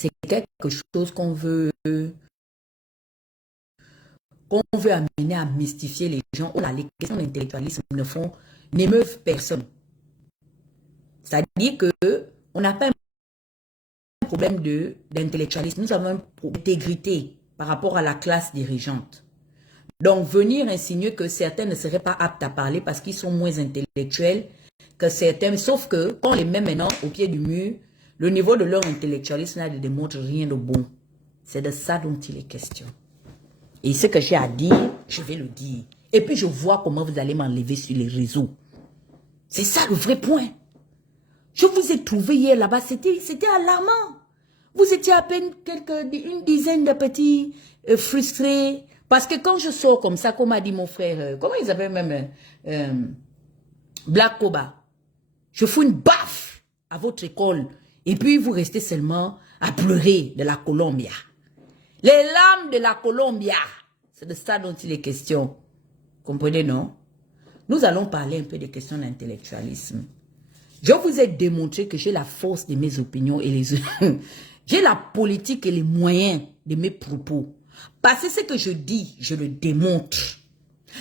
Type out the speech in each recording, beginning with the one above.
c'est quelque chose qu'on veut amener à mystifier les gens. Oh là, les questions d'intellectualisme n'émeuvent personne. C'est-à-dire que on n'a pas un problème d'intellectualisme, nous avons un problème d'intégrité par rapport à la classe dirigeante. Donc, venir insinuer que certains ne seraient pas aptes à parler parce qu'ils sont moins intellectuels que certains, sauf que quand on les met maintenant au pied du mur, le niveau de leur intellectualisme ne démontre rien de bon. C'est de ça dont il est question. Et ce que j'ai à dire, je vais le dire. Et puis, je vois comment vous allez m'enlever sur les réseaux. C'est ça le vrai point. Je vous ai trouvé hier là-bas, c'était alarmant. Vous étiez à peine une dizaine de petits frustrés. Parce que quand je sors comme ça, comme a dit mon frère, comment ils appellent même Black Koba, je fous une baffe à votre école. Et puis vous restez seulement à pleurer de la Colombia. Les larmes de la Colombia. C'est de ça dont il est question. Comprenez, non? Nous allons parler un peu des questions d'intellectualisme. Je vous ai démontré que j'ai la force de mes opinions et j'ai la politique et les moyens de mes propos. Parce que ce que je dis, je le démontre.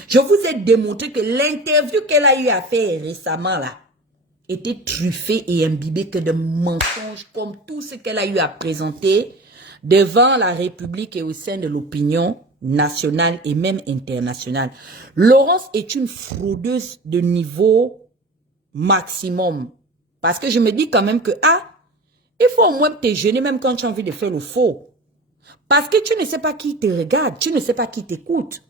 Je vous ai démontré que l'interview qu'elle a eu à faire récemment là était truffée et imbibée que de mensonges comme tout ce qu'elle a eu à présenter devant la République et au sein de l'opinion nationale et même internationale. Laurence est une fraudeuse de niveau maximum. Parce que je me dis quand même que, il faut au moins te gêner même quand tu as envie de faire le faux. Parce que tu ne sais pas qui te regarde, tu ne sais pas qui t'écoute.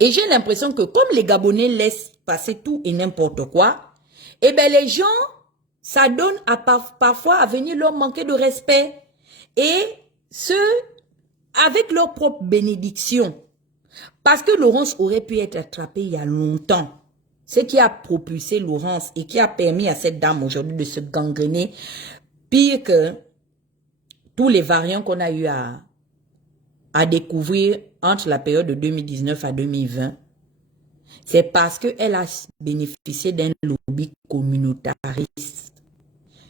Et j'ai l'impression que comme les Gabonais laissent passer tout et n'importe quoi, eh bien les gens, ça donne parfois à venir leur manquer de respect. Et ce, avec leur propre bénédiction. Parce que Laurence aurait pu être attrapée il y a longtemps. Ce qui a propulsé Laurence et qui a permis à cette dame aujourd'hui de se gangréner pire que tous les variants qu'on a eu à découvrir entre la période de 2019 à 2020, c'est parce qu'elle a bénéficié d'un lobby communautariste.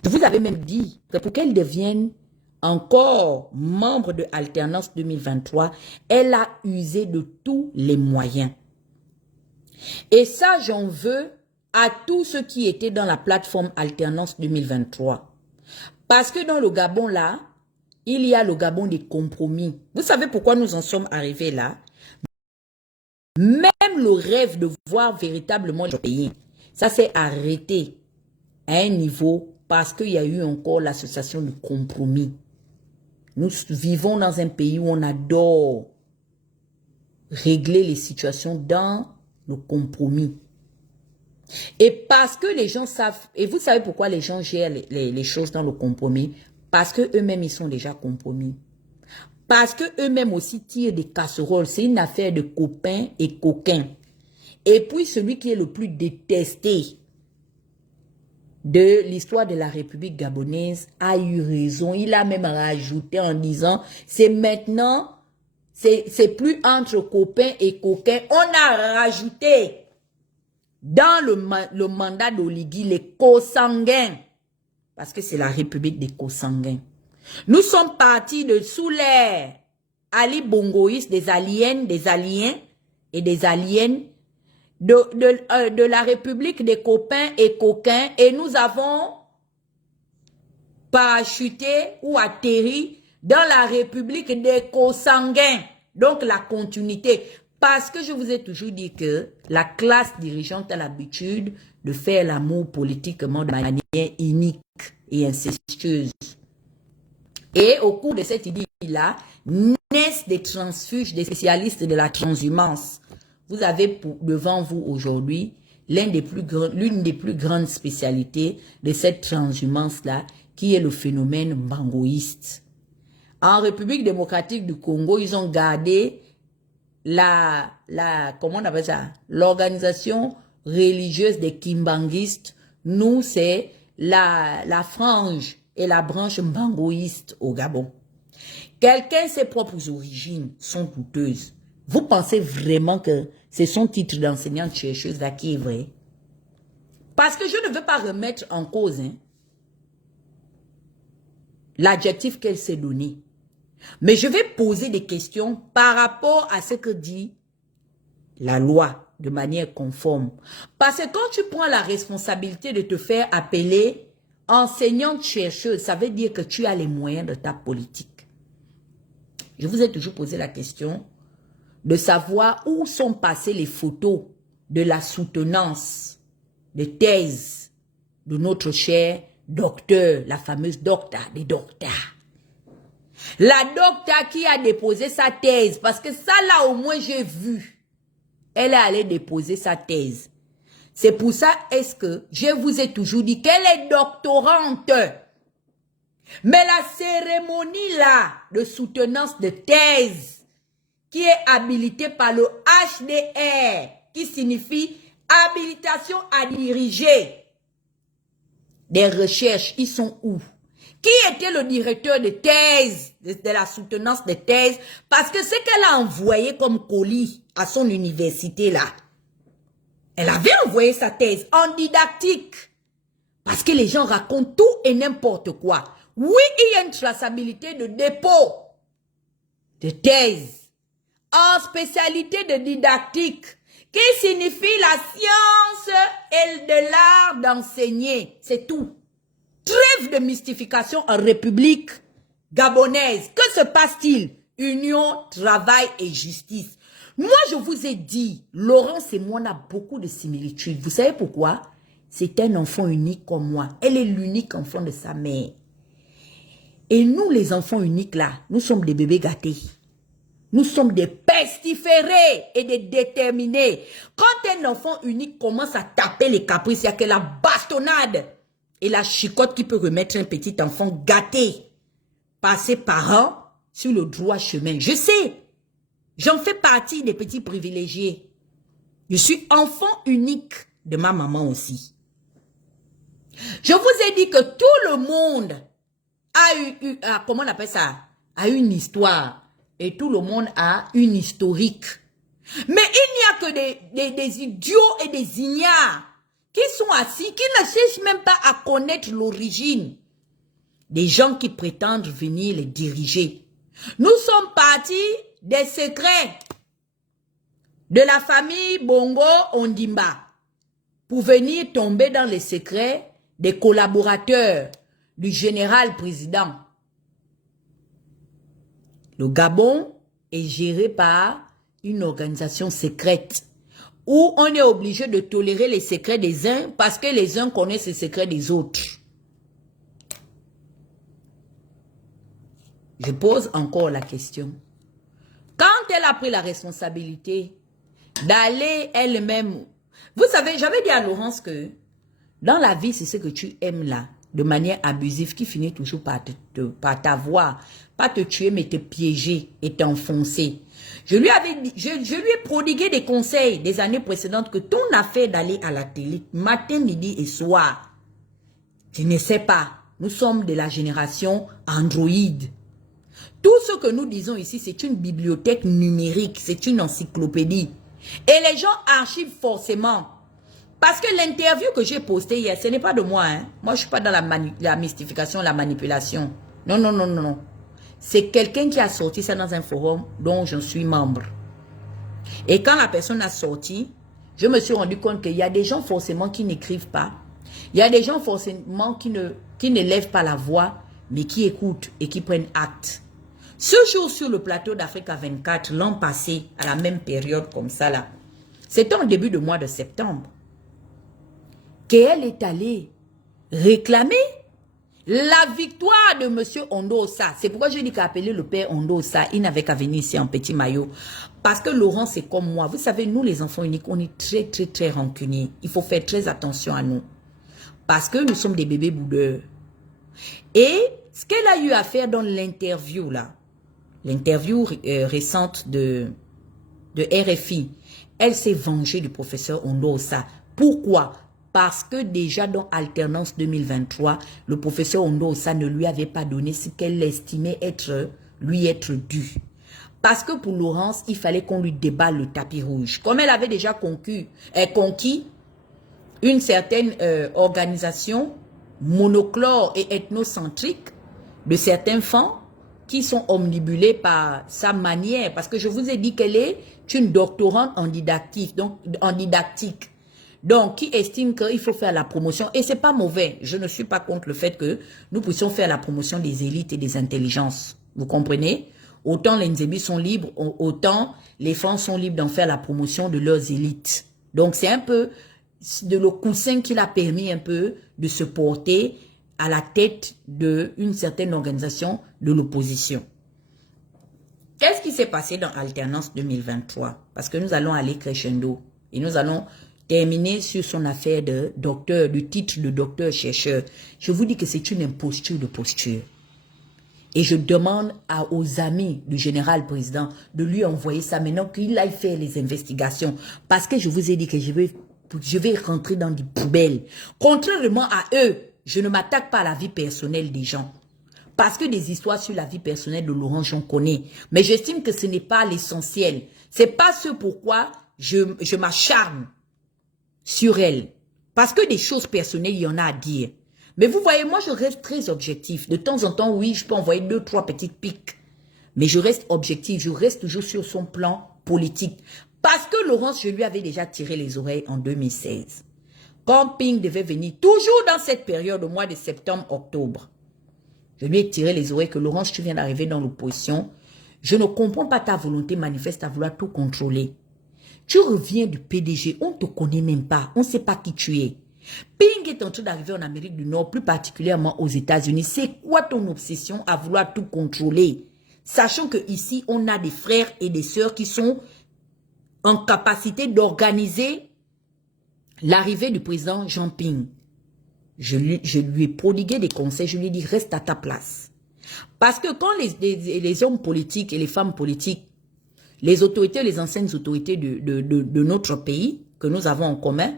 Je vous avais même dit que pour qu'elle devienne encore membre de Alternance 2023, elle a usé de tous les moyens. Et ça, j'en veux à tous ceux qui étaient dans la plateforme Alternance 2023. Parce que dans le Gabon, là, il y a le Gabon des compromis. Vous savez pourquoi nous en sommes arrivés là? Même le rêve de voir véritablement le pays, ça s'est arrêté à un niveau parce qu'il y a eu encore l'association de compromis. Nous vivons dans un pays où on adore régler les situations dans le compromis. Et parce que les gens savent, et vous savez pourquoi les gens gèrent les choses dans le compromis? Parce que eux-mêmes, ils sont déjà compromis. Parce que eux-mêmes aussi tirent des casseroles. C'est une affaire de copains et coquins. Et puis celui qui est le plus détesté de l'histoire de la République gabonaise a eu raison. Il a même rajouté en disant, c'est maintenant, c'est plus entre copains et coquins. On a rajouté dans le mandat d'Oligui les co-sanguins. Parce que c'est la République des co-sanguins. Nous sommes partis de sous l'ère Ali Bongoïs, des aliens et des aliens de la République des copains et coquins, et nous avons parachuté ou atterri dans la République des co-sanguins. Donc la continuité. Parce que je vous ai toujours dit que la classe dirigeante a l'habitude de faire l'amour politiquement de manière inique et incestueuse. Et au cours de cette idée-là, naissent des transfuges, des spécialistes de la transhumance. Vous avez devant vous aujourd'hui l'une des plus grandes spécialités de cette transhumance-là, qui est le phénomène bangoïste. En République démocratique du Congo, ils ont gardé comment on appelle ça? L'organisation religieuse des Kimbanguistes. Nous, c'est la frange et la branche mbangoïste au Gabon. Quelqu'un, ses propres origines sont douteuses. Vous pensez vraiment que c'est son titre d'enseignante chercheuse là qui est vrai? Parce que je ne veux pas remettre en cause. l'adjectif qu'elle s'est donné. Mais je vais poser des questions par rapport à ce que dit la loi de manière conforme. Parce que quand tu prends la responsabilité de te faire appeler enseignante-chercheuse, ça veut dire que tu as les moyens de ta politique. Je vous ai toujours posé la question de savoir où sont passées les photos de la soutenance de thèse de notre cher docteur, la fameuse docteur des docteurs. La docteur qui a déposé sa thèse, parce que ça là au moins j'ai vu, elle est allée déposer sa thèse. C'est pour ça est-ce que je vous ai toujours dit qu'elle est doctorante. Mais la cérémonie là de soutenance de thèse qui est habilitée par le HDR, qui signifie habilitation à diriger des recherches, ils sont où? Qui était le directeur de thèse, de la soutenance de thèse? Parce que ce qu'elle a envoyé comme colis à son université là, elle avait envoyé sa thèse en didactique. Parce que les gens racontent tout et n'importe quoi. Oui, il y a une traçabilité de dépôt de thèse en spécialité de didactique, qui signifie la science et de l'art d'enseigner. C'est tout. Trêve de mystification en République gabonaise. Que se passe-t-il? Union, travail et justice. Moi, je vous ai dit, Laurence et moi, on a beaucoup de similitudes. Vous savez pourquoi? C'est un enfant unique comme moi. Elle est l'unique enfant de sa mère. Et nous, les enfants uniques là, nous sommes des bébés gâtés. Nous sommes des pestiférés et des déterminés. Quand un enfant unique commence à taper les caprices, il y a que la bastonnade et la chicotte qui peut remettre un petit enfant gâté par ses parents sur le droit chemin. Je sais, j'en fais partie des petits privilégiés. Je suis enfant unique de ma maman aussi. Je vous ai dit que tout le monde a comment on appelle ça? A une histoire. Et tout le monde a une historique. Mais il n'y a que des idiots et des ignares qui sont assis, qui ne cherchent même pas à connaître l'origine des gens qui prétendent venir les diriger. Nous sommes partis des secrets de la famille Bongo Ondimba pour venir tomber dans les secrets des collaborateurs du général président. Le Gabon est géré par une organisation secrète où on est obligé de tolérer les secrets des uns parce que les uns connaissent les secrets des autres. Je pose encore la question. Quand elle a pris la responsabilité d'aller elle-même... Vous savez, j'avais dit à Laurence que dans la vie, c'est ce que tu aimes là, de manière abusive, qui finit toujours par t'avoir, pas te tuer, mais te piéger et t'enfoncer. Je lui ai prodigué des conseils des années précédentes que ton affaire d'aller à la télé, matin, midi et soir, je ne sais pas. Nous sommes de la génération Android. Tout ce que nous disons ici, c'est une bibliothèque numérique, c'est une encyclopédie. Et les gens archivent forcément. Parce que l'interview que j'ai postée hier, ce n'est pas de moi. Hein. Moi, je ne suis pas dans la mystification, la manipulation. Non, non, non, non, non. C'est quelqu'un qui a sorti ça dans un forum dont je suis membre. Et quand la personne a sorti, je me suis rendu compte qu'il y a des gens forcément qui n'écrivent pas. Il y a des gens forcément qui ne lèvent pas la voix, mais qui écoutent et qui prennent acte. Ce jour sur le plateau d'Africa 24, l'an passé, à la même période comme ça là, c'était en début de mois de septembre, qu'elle est allée réclamer la victoire de M. Ondosa. C'est pourquoi je dis qu'appeler le père Ondosa, il n'avait qu'à venir ici en petit maillot. Parce que Laurent, c'est comme moi. Vous savez, nous les enfants uniques, on est très, très, très rancuniers. Il faut faire très attention à nous. Parce que nous sommes des bébés boudeurs. Et ce qu'elle a eu à faire dans l'interview là, l'interview récente de RFI, elle s'est vengée du professeur Ondosa. Pourquoi? Parce que déjà dans Alternance 2023, le professeur Ondosa ne lui avait pas donné ce qu'elle estimait lui être dû. Parce que pour Laurence, il fallait qu'on lui déballe le tapis rouge. Comme elle avait déjà conquis une certaine organisation monochlore et ethnocentrique, de certains fonds qui sont omnibulés par sa manière. Parce que je vous ai dit qu'elle est une doctorante en didactique. Donc, qui estime qu'il faut faire la promotion. Et c'est pas mauvais. Je ne suis pas contre le fait que nous puissions faire la promotion des élites et des intelligences. Vous comprenez? Autant les Nzébi sont libres, autant les femmes sont libres d'en faire la promotion de leurs élites. Donc, c'est un peu de le coussin qui l'a permis un peu de se porter à la tête d'une certaine organisation de l'opposition. Qu'est-ce qui s'est passé dans Alternance 2023? Parce que nous allons aller crescendo et nous allons terminer sur son affaire de docteur, du titre de docteur-chercheur. Je vous dis que c'est une imposture de posture. Et je demande aux amis du général président de lui envoyer ça maintenant qu'il aille faire les investigations. Parce que je vous ai dit que je vais rentrer dans des poubelles. Contrairement à eux, je ne m'attaque pas à la vie personnelle des gens. Parce que des histoires sur la vie personnelle de Laurent, j'en connais. Mais j'estime que ce n'est pas l'essentiel. C'est pas ce pourquoi je m'acharne sur elle. Parce que des choses personnelles, il y en a à dire. Mais vous voyez, moi, je reste très objectif. De temps en temps, oui, je peux envoyer 2, 3 petites piques. Mais je reste objectif. Je reste toujours sur son plan politique. Parce que Laurence, je lui avais déjà tiré les oreilles en 2016. Quand Ping devait venir, toujours dans cette période, au mois de septembre, octobre, je lui ai tiré les oreilles que Laurence, tu viens d'arriver dans l'opposition. Je ne comprends pas ta volonté manifeste à vouloir tout contrôler. Tu reviens du PDG, on ne te connaît même pas, on ne sait pas qui tu es. Ping est en train d'arriver en Amérique du Nord, plus particulièrement aux États-Unis. C'est quoi ton obsession à vouloir tout contrôler? Sachant qu'ici, on a des frères et des sœurs qui sont en capacité d'organiser l'arrivée du président Jean Ping. Je lui ai prodigué des conseils, je lui ai dit reste à ta place. Parce que quand les hommes politiques et les femmes politiques, les autorités, les anciennes autorités de notre pays, que nous avons en commun,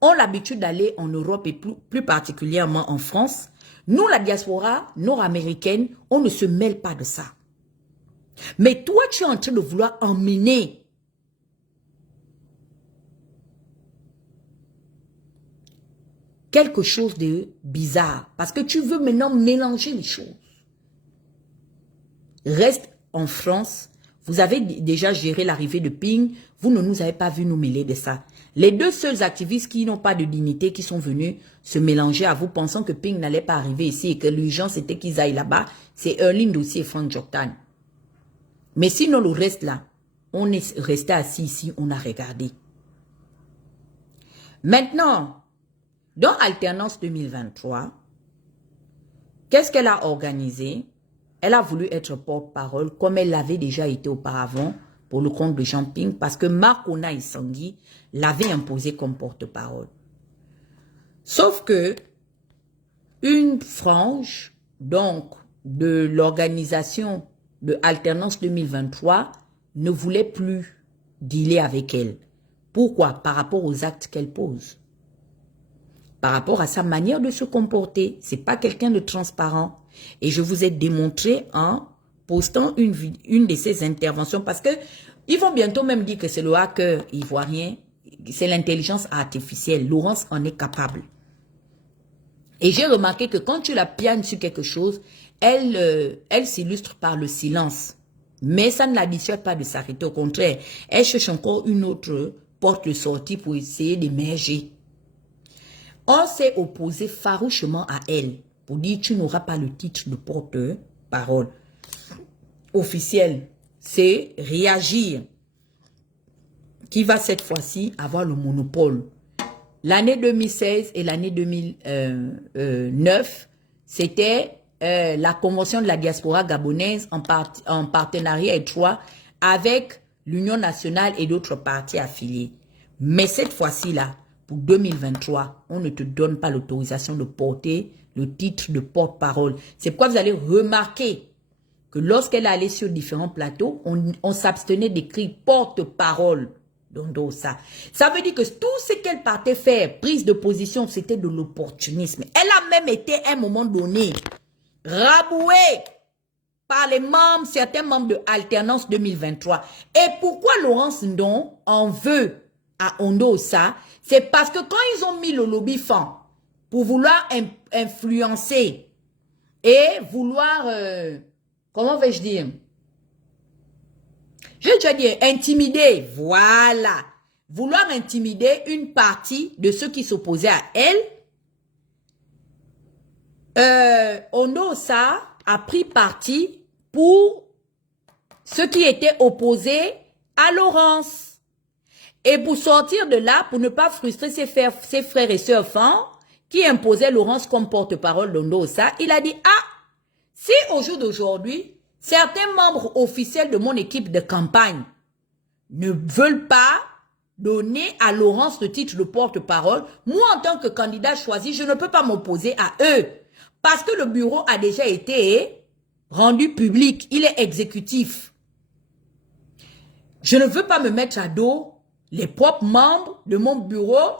ont l'habitude d'aller en Europe et plus particulièrement en France, nous, la diaspora nord-américaine, on ne se mêle pas de ça. Mais toi, tu es en train de vouloir emmener quelque chose de bizarre. Parce que tu veux maintenant mélanger les choses. Reste en France. Vous avez déjà géré l'arrivée de Ping. Vous ne nous avez pas vu nous mêler de ça. Les deux seuls activistes qui n'ont pas de dignité, qui sont venus se mélanger à vous, pensant que Ping n'allait pas arriver ici et que l'urgence était qu'ils aillent là-bas, c'est Erline Dossier et Franck Joktan. Mais sinon, le reste là, on est resté assis ici, on a regardé. Maintenant, dans Alternance 2023, qu'est-ce qu'elle a organisé? Elle a voulu être porte-parole comme elle l'avait déjà été auparavant pour le compte de Jean Ping parce que Marcona Isangui l'avait imposé comme porte-parole. Sauf que une frange donc de l'organisation de Alternance 2023 ne voulait plus dealer avec elle. Pourquoi? Par rapport aux actes qu'elle pose. Par rapport à sa manière de se comporter. C'est pas quelqu'un de transparent. Et je vous ai démontré en postant une de ses interventions parce que ils vont bientôt même dire que c'est le hacker ivoirien, c'est l'intelligence artificielle. Laurence en est capable. Et j'ai remarqué que quand tu la pianes sur quelque chose, elle s'illustre par le silence. Mais ça ne la dissuade pas de s'arrêter. Au contraire, elle cherche encore une autre porte de sortie pour essayer d'émerger. On s'est opposé farouchement à elle pour dire tu n'auras pas le titre de porte-parole officiel. C'est réagir qui va cette fois-ci avoir le monopole. L'année 2016 et l'année 2009, c'était la convention de la diaspora gabonaise en partenariat étroit avec l'Union nationale et d'autres partis affiliés. Mais cette fois-ci-là, pour 2023, on ne te donne pas l'autorisation de porter le titre de porte-parole. C'est pourquoi vous allez remarquer que lorsqu'elle allait sur différents plateaux, on s'abstenait d'écrire porte-parole. Donc ça veut dire que tout ce qu'elle partait faire, prise de position, c'était de l'opportunisme. Elle a même été à un moment donné rabouée par les membres, certains membres de Alternance 2023. Et pourquoi Laurence Ndon en veut à Ondosa? C'est parce que quand ils ont mis le lobby fan pour vouloir influencer et vouloir, comment vais-je dire? Je vais déjà dire, intimider, voilà. Vouloir intimider une partie de ceux qui s'opposaient à elle. Ondosa a pris parti pour ceux qui étaient opposés à Laurence. Et pour sortir de là, pour ne pas frustrer ses frères et sœurs femmes qui imposaient Laurence comme porte-parole d'Ondosa, il a dit, ah, si au jour d'aujourd'hui, certains membres officiels de mon équipe de campagne ne veulent pas donner à Laurence le titre de porte-parole, moi en tant que candidat choisi, je ne peux pas m'opposer à eux. Parce que le bureau a déjà été rendu public, il est exécutif. Je ne veux pas me mettre à dos les propres membres de mon bureau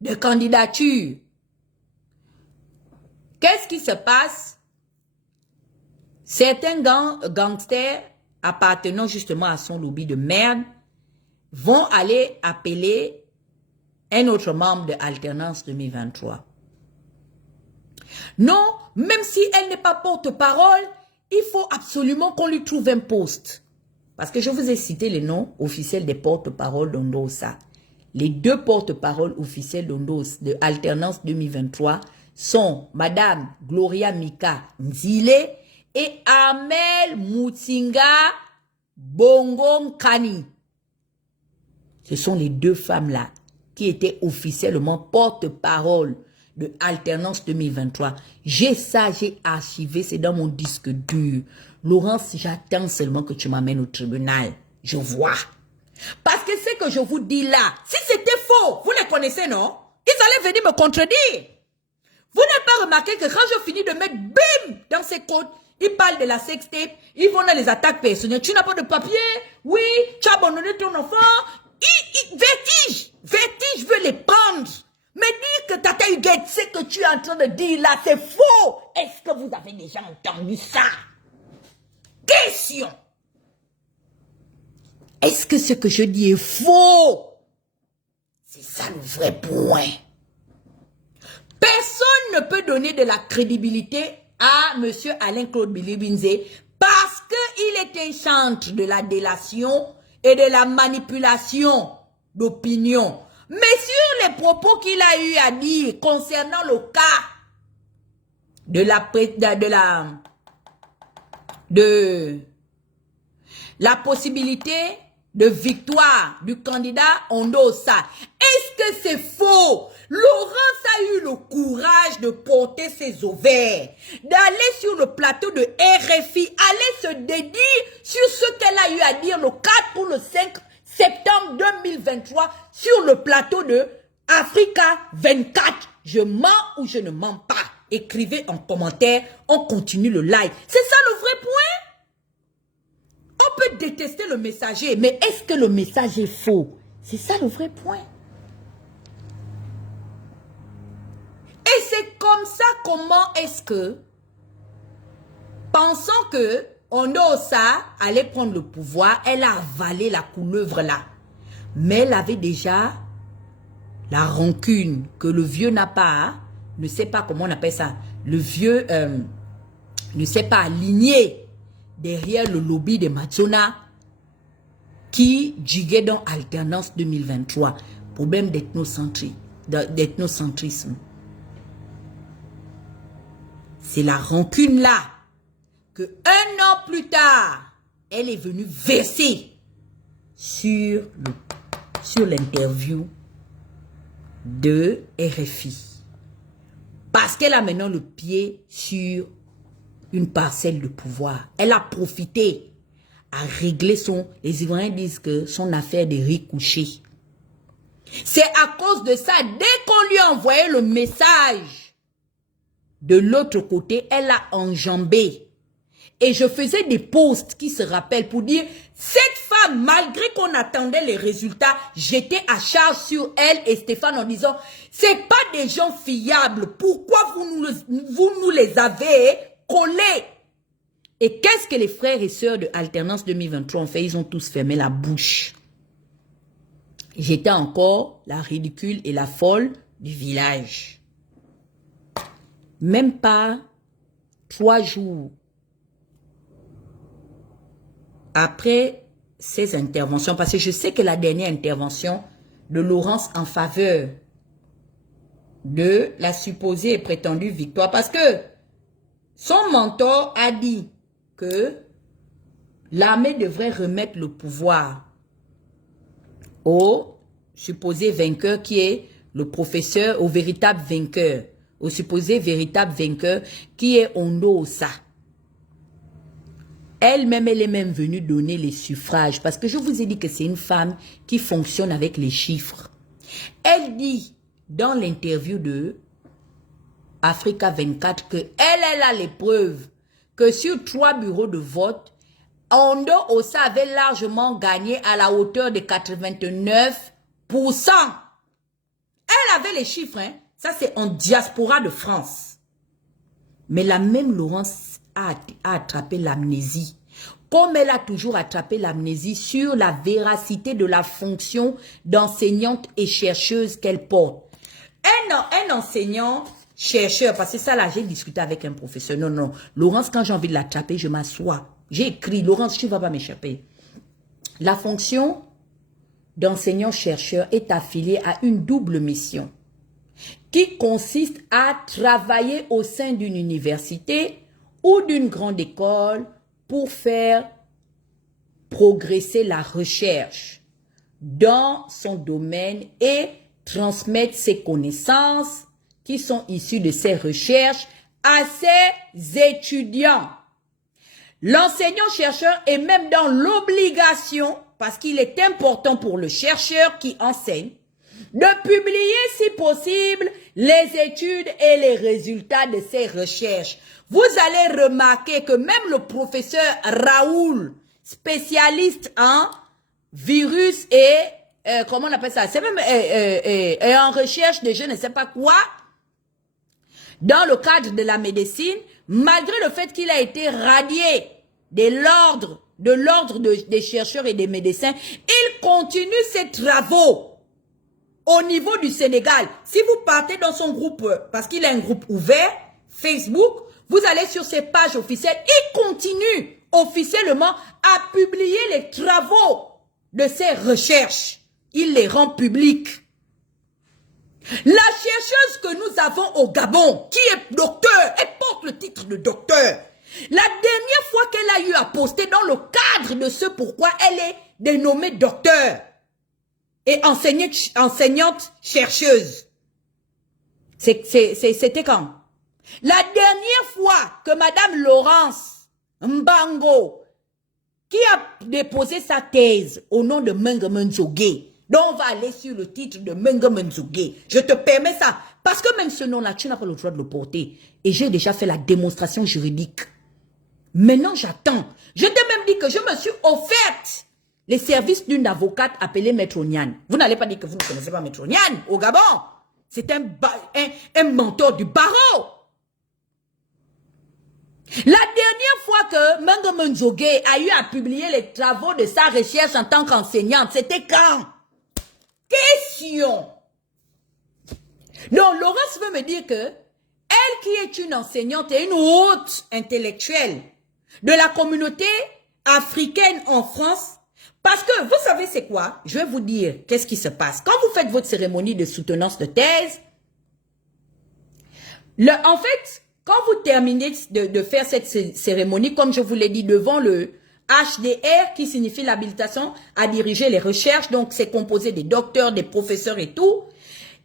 de candidature. Qu'est-ce qui se passe? Certains gangsters appartenant justement à son lobby de merde vont aller appeler un autre membre de Alternance 2023. Non, même si elle n'est pas porte-parole, il faut absolument qu'on lui trouve un poste. Parce que je vous ai cité les noms officiels des porte-paroles d'Ondosa. Les deux porte-paroles officiels de Alternance 2023 sont Madame Gloria Mika Nzile et Amel Moutinga Bongo Kani. Ce sont les deux femmes-là qui étaient officiellement porte-parole de Alternance 2023. J'ai ça, j'ai archivé, c'est dans mon disque dur. Laurence, j'attends seulement que tu m'amènes au tribunal. Je vois. Parce que ce que je vous dis là, si c'était faux, vous les connaissez, non? Ils allaient venir me contredire. Vous n'avez pas remarqué que quand je finis de mettre bim dans ces codes, ils parlent de la sextape, ils vont dans les attaques personnelles. Tu n'as pas de papier? Oui, tu as abandonné ton enfant. Vertige veut les prendre. Mais dire que Tata Huguette, ce que tu es en train de dire là, c'est faux. Est-ce que vous avez déjà entendu ça? Question. Est-ce que ce que je dis est faux? C'est ça le vrai point. Personne ne peut donner de la crédibilité à M. Alain-Claude Bilibinze parce qu'il est un chantre de la délation et de la manipulation d'opinion. Mais sur les propos qu'il a eu à dire concernant le cas de la possibilité de victoire du candidat Ondosa, est-ce que c'est faux? Laurence a eu le courage de porter ses ovaires, d'aller sur le plateau de RFI, aller se dédier sur ce qu'elle a eu à dire le 4 ou le 5 septembre 2023 sur le plateau de Africa 24. Je mens ou je ne mens pas? Écrivez en commentaire, on continue le live. C'est ça le vrai point? On peut détester le messager, mais est-ce que le message est faux? C'est ça le vrai point. Et c'est comme ça, comment est-ce que, pensant que Ondosa allait prendre le pouvoir, elle a avalé la couleuvre là. Mais elle avait déjà la rancune que le vieux n'a pas, ne sait pas comment on appelle ça, le vieux ne s'est pas aligné derrière le lobby de Machona qui diguait dans Alternance 2023. Problème d'ethnocentrisme. C'est la rancune là que un an plus tard, elle est venue verser sur l'interview de RFI. Parce qu'elle a maintenant le pied sur une parcelle de pouvoir. Elle a profité à régler les Ivoiriens disent que son affaire de riz couché. C'est à cause de ça, dès qu'on lui a envoyé le message de l'autre côté, elle a enjambé. Et je faisais des posts qui se rappellent pour dire, cette femme, malgré qu'on attendait les résultats, j'étais à charge sur elle et Stéphane en disant, c'est pas des gens fiables. Pourquoi vous nous les avez collés? Et qu'est-ce que les frères et sœurs de Alternance 2023 ont fait? Ils ont tous fermé la bouche. J'étais encore la ridicule et la folle du village. Même pas 3 jours après ces interventions, parce que je sais que la dernière intervention de Laurence en faveur de la supposée et prétendue victoire, parce que son mentor a dit que l'armée devrait remettre le pouvoir au supposé vainqueur qui est le professeur, au véritable vainqueur, au supposé véritable vainqueur qui est Ondo Ossa. Elle-même, elle est même venue donner les suffrages parce que je vous ai dit que c'est une femme qui fonctionne avec les chiffres. Elle dit dans l'interview de Africa 24 que elle a les preuves que sur 3 bureaux de vote, Ondo Ossa avait largement gagné à la hauteur de 89%. Elle avait les chiffres, hein. Ça c'est en diaspora de France. Mais la même Laurence a attrapé l'amnésie. Comme elle a toujours attrapé l'amnésie sur la véracité de la fonction d'enseignante et chercheuse qu'elle porte. Un enseignant chercheur, parce que ça là, j'ai discuté avec un professeur. Non, non. Laurence, quand j'ai envie de l'attraper, je m'assois. J'ai écrit, Laurence, tu ne vas pas m'échapper. La fonction d'enseignant-chercheur est affiliée à une double mission qui consiste à travailler au sein d'une université ou d'une grande école pour faire progresser la recherche dans son domaine et transmettre ses connaissances qui sont issues de ses recherches à ses étudiants. L'enseignant-chercheur est même dans l'obligation, parce qu'il est important pour le chercheur qui enseigne, de publier si possible les études et les résultats de ses recherches. Vous allez remarquer que même le professeur Raoul, spécialiste en virus et, comment on appelle ça, c'est même en recherche de je ne sais pas quoi, dans le cadre de la médecine, malgré le fait qu'il a été radié de l'ordre des chercheurs et des médecins, il continue ses travaux au niveau du Sénégal. Si vous partez dans son groupe, parce qu'il a un groupe ouvert, Facebook, vous allez sur ses pages officielles, il continue officiellement à publier les travaux de ses recherches. Il les rend publics. La chercheuse que nous avons au Gabon, qui est docteur, elle porte le titre de docteur. La dernière fois qu'elle a eu à poster dans le cadre de ce pourquoi elle est dénommée docteur et enseignante chercheuse. C'était quand? La dernière fois que Madame Laurence Mbango, qui a déposé sa thèse au nom de Mengele Nzogé, donc on va aller sur le titre de Mengele Nzogé. Je te permets ça. Parce que même ce nom-là, tu n'as pas le droit de le porter. Et j'ai déjà fait la démonstration juridique. Maintenant, j'attends. Je t'ai même dit que je me suis offerte les services d'une avocate appelée Maître Oniane. Vous n'allez pas dire que vous ne connaissez pas Maître Oniane au Gabon. C'est un mentor du barreau. La dernière fois que Mengele Nzogé a eu à publier les travaux de sa recherche en tant qu'enseignante, c'était quand? Question. Donc, Laurence veut me dire que elle qui est une enseignante et une haute intellectuelle de la communauté africaine en France, parce que vous savez c'est quoi? Je vais vous dire qu'est-ce qui se passe. Quand vous faites votre cérémonie de soutenance de thèse, en fait, quand vous terminez de faire cette cérémonie, comme je vous l'ai dit, devant le HDR, qui signifie l'habilitation à diriger les recherches, donc c'est composé des docteurs, des professeurs et tout,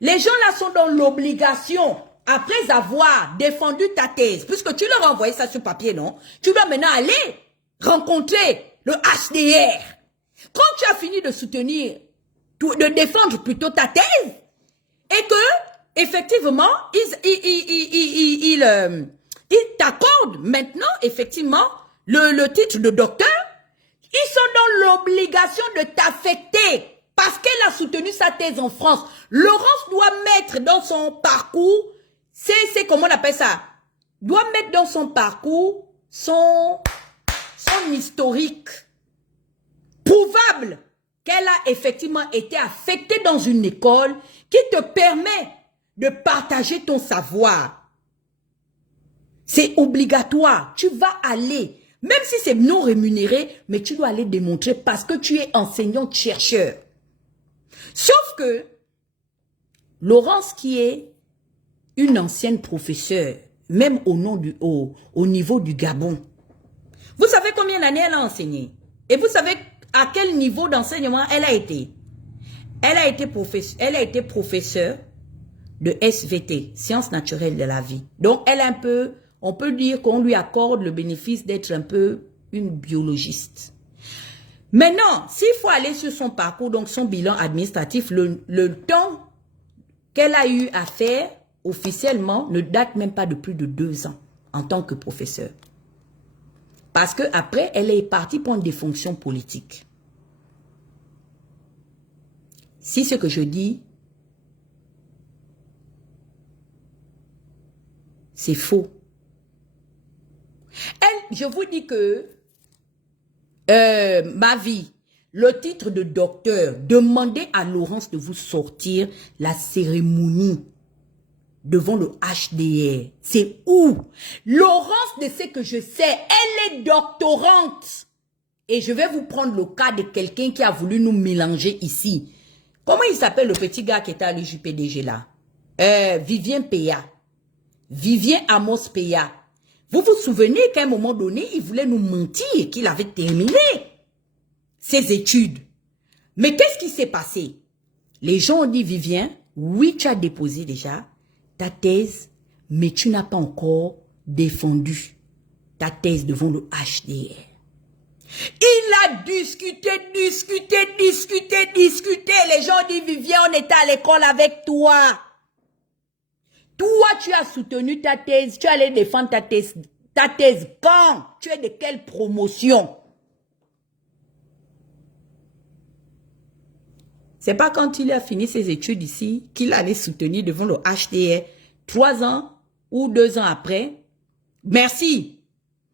les gens là sont dans l'obligation, après avoir défendu ta thèse, puisque tu leur as envoyé ça sur papier, non? Tu dois maintenant aller rencontrer le HDR. Quand tu as fini de soutenir, de défendre plutôt ta thèse, et que, effectivement, ils t'accordent maintenant, effectivement, le titre de docteur, ils sont dans l'obligation de t'affecter parce qu'elle a soutenu sa thèse en France. Laurence doit mettre dans son parcours, c'est comment on appelle ça, doit mettre dans son parcours son historique prouvable qu'elle a effectivement été affectée dans une école qui te permet de partager ton savoir. C'est obligatoire. Tu vas aller, même si c'est non rémunéré, mais tu dois aller démontrer parce que tu es enseignante-chercheur. Sauf que Laurence, qui est une ancienne professeure, même au niveau du Gabon, vous savez combien d'années elle a enseigné? Et vous savez à quel niveau d'enseignement elle a été? Elle a été professeure de SVT, Sciences naturelles de la vie. Donc, elle a un peu, on peut dire qu'on lui accorde le bénéfice d'être un peu une biologiste. Maintenant, s'il faut aller sur son parcours, donc son bilan administratif, le temps qu'elle a eu à faire officiellement ne date même pas de plus de 2 ans en tant que professeur. Parce qu'après, elle est partie prendre des fonctions politiques. Si ce que je dis, c'est faux. Elle, je vous dis que ma vie, le titre de docteur, demandez à Laurence de vous sortir la cérémonie devant le HDR. C'est où? Laurence, de ce que je sais, elle est doctorante. Et je vais vous prendre le cas de quelqu'un qui a voulu nous mélanger ici. Comment il s'appelle le petit gars qui était à l'UJPDG là? Vivien Péa. Vivien Amos Péa. Vous vous souvenez qu'à un moment donné, il voulait nous mentir qu'il avait terminé ses études. Mais qu'est-ce qui s'est passé? Les gens ont dit, Vivien, oui, tu as déposé déjà ta thèse, mais tu n'as pas encore défendu ta thèse devant le HDR. Il a discuté. Les gens ont dit, Vivien, on était à l'école avec toi. Toi, tu as soutenu ta thèse, tu allais défendre ta thèse. Ta thèse, quand? Tu es de quelle promotion? C'est pas quand il a fini ses études ici qu'il allait soutenir devant le HDR 3 ans ou 2 ans après. Merci.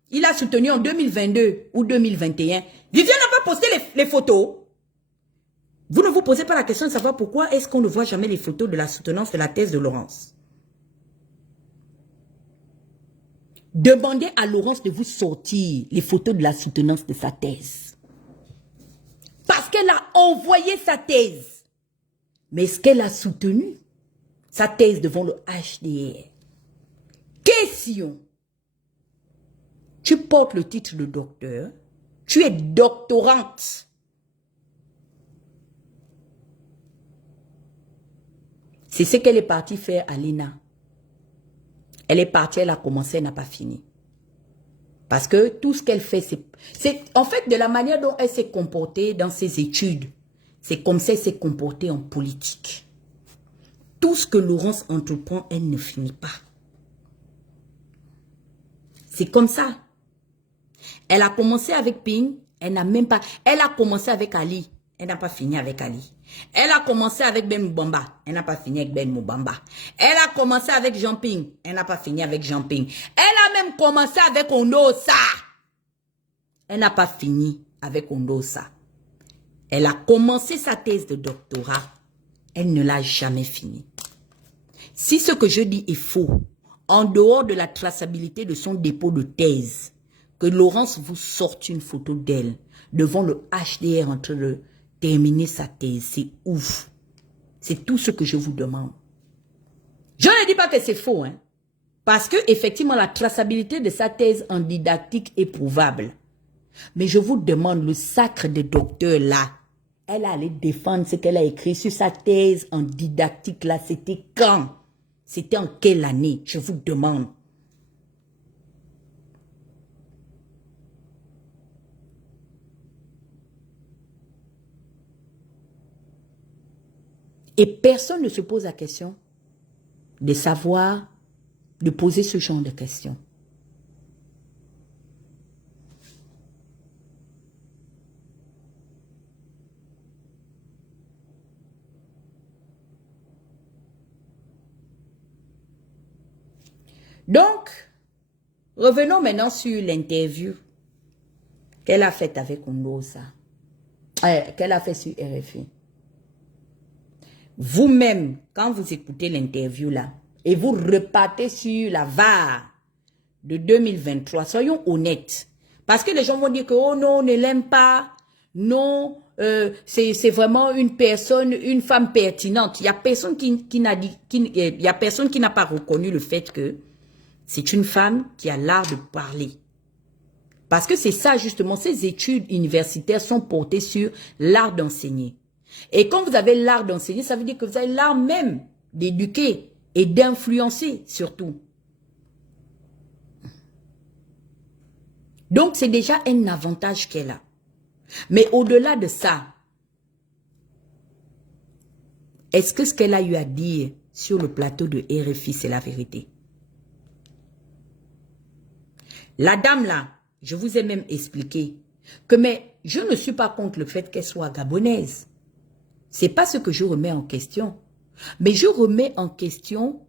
Il a soutenu en 2022 ou 2021. Vivien n'a pas posté les photos. Vous ne vous posez pas la question de savoir pourquoi est-ce qu'on ne voit jamais les photos de la soutenance de la thèse de Laurence. Demandez à Laurence de vous sortir les photos de la soutenance de sa thèse. Parce qu'elle a envoyé sa thèse. Mais est-ce qu'elle a soutenu sa thèse devant le HDR? Question. Tu portes le titre de docteur. Tu es doctorante. C'est ce qu'elle est partie faire à l'ENA. Elle est partie, elle a commencé, elle n'a pas fini. Parce que tout ce qu'elle fait, c'est en fait de la manière dont elle s'est comportée dans ses études. C'est comme ça qu'elle s'est comportée en politique. Tout ce que Laurence entreprend, elle ne finit pas. C'est comme ça. Elle a commencé avec Ping, elle n'a même pas... Elle a commencé avec Ali, elle n'a pas fini avec Ali. Elle a commencé avec Ben Moubamba, elle n'a pas fini avec Ben Moubamba. Elle a commencé avec Jean Ping, elle n'a pas fini avec Jean Ping. Elle a même commencé avec Ondosa. Elle n'a pas fini avec Ondosa. Elle a commencé sa thèse de doctorat, elle ne l'a jamais fini. Si ce que je dis est faux, en dehors de la traçabilité de son dépôt de thèse, que Laurence vous sorte une photo d'elle devant le HDR en train de terminer sa thèse, c'est ouf. C'est tout ce que je vous demande. Je ne dis pas que c'est faux, hein, parce que effectivement la traçabilité de sa thèse en didactique est prouvable. Mais je vous demande, le sacre de docteur là, elle allait défendre ce qu'elle a écrit sur sa thèse en didactique là, c'était quand? C'était en quelle année? Je vous demande. Et personne ne se pose la question de savoir, de poser ce genre de questions. Donc, revenons maintenant sur l'interview qu'elle a faite avec Ondosa, qu'elle a fait sur RFI. Vous-même, quand vous écoutez l'interview là, et vous repartez sur la VAR, de 2023, soyons honnêtes. Parce que les gens vont dire que, oh non, on ne l'aime pas. Non, c'est vraiment une personne, une femme pertinente. Il y a personne il y a personne qui n'a pas reconnu le fait que c'est une femme qui a l'art de parler. Parce que c'est ça justement, ces études universitaires sont portées sur l'art d'enseigner. Et quand vous avez l'art d'enseigner, ça veut dire que vous avez l'art même d'éduquer et d'influencer surtout. Donc c'est déjà un avantage qu'elle a. Mais au-delà de ça, est-ce que ce qu'elle a eu à dire sur le plateau de RFI, c'est la vérité? La dame là, je vous ai même expliqué que mais je ne suis pas contre le fait qu'elle soit gabonaise. C'est pas ce que je remets en question. Mais je remets en question,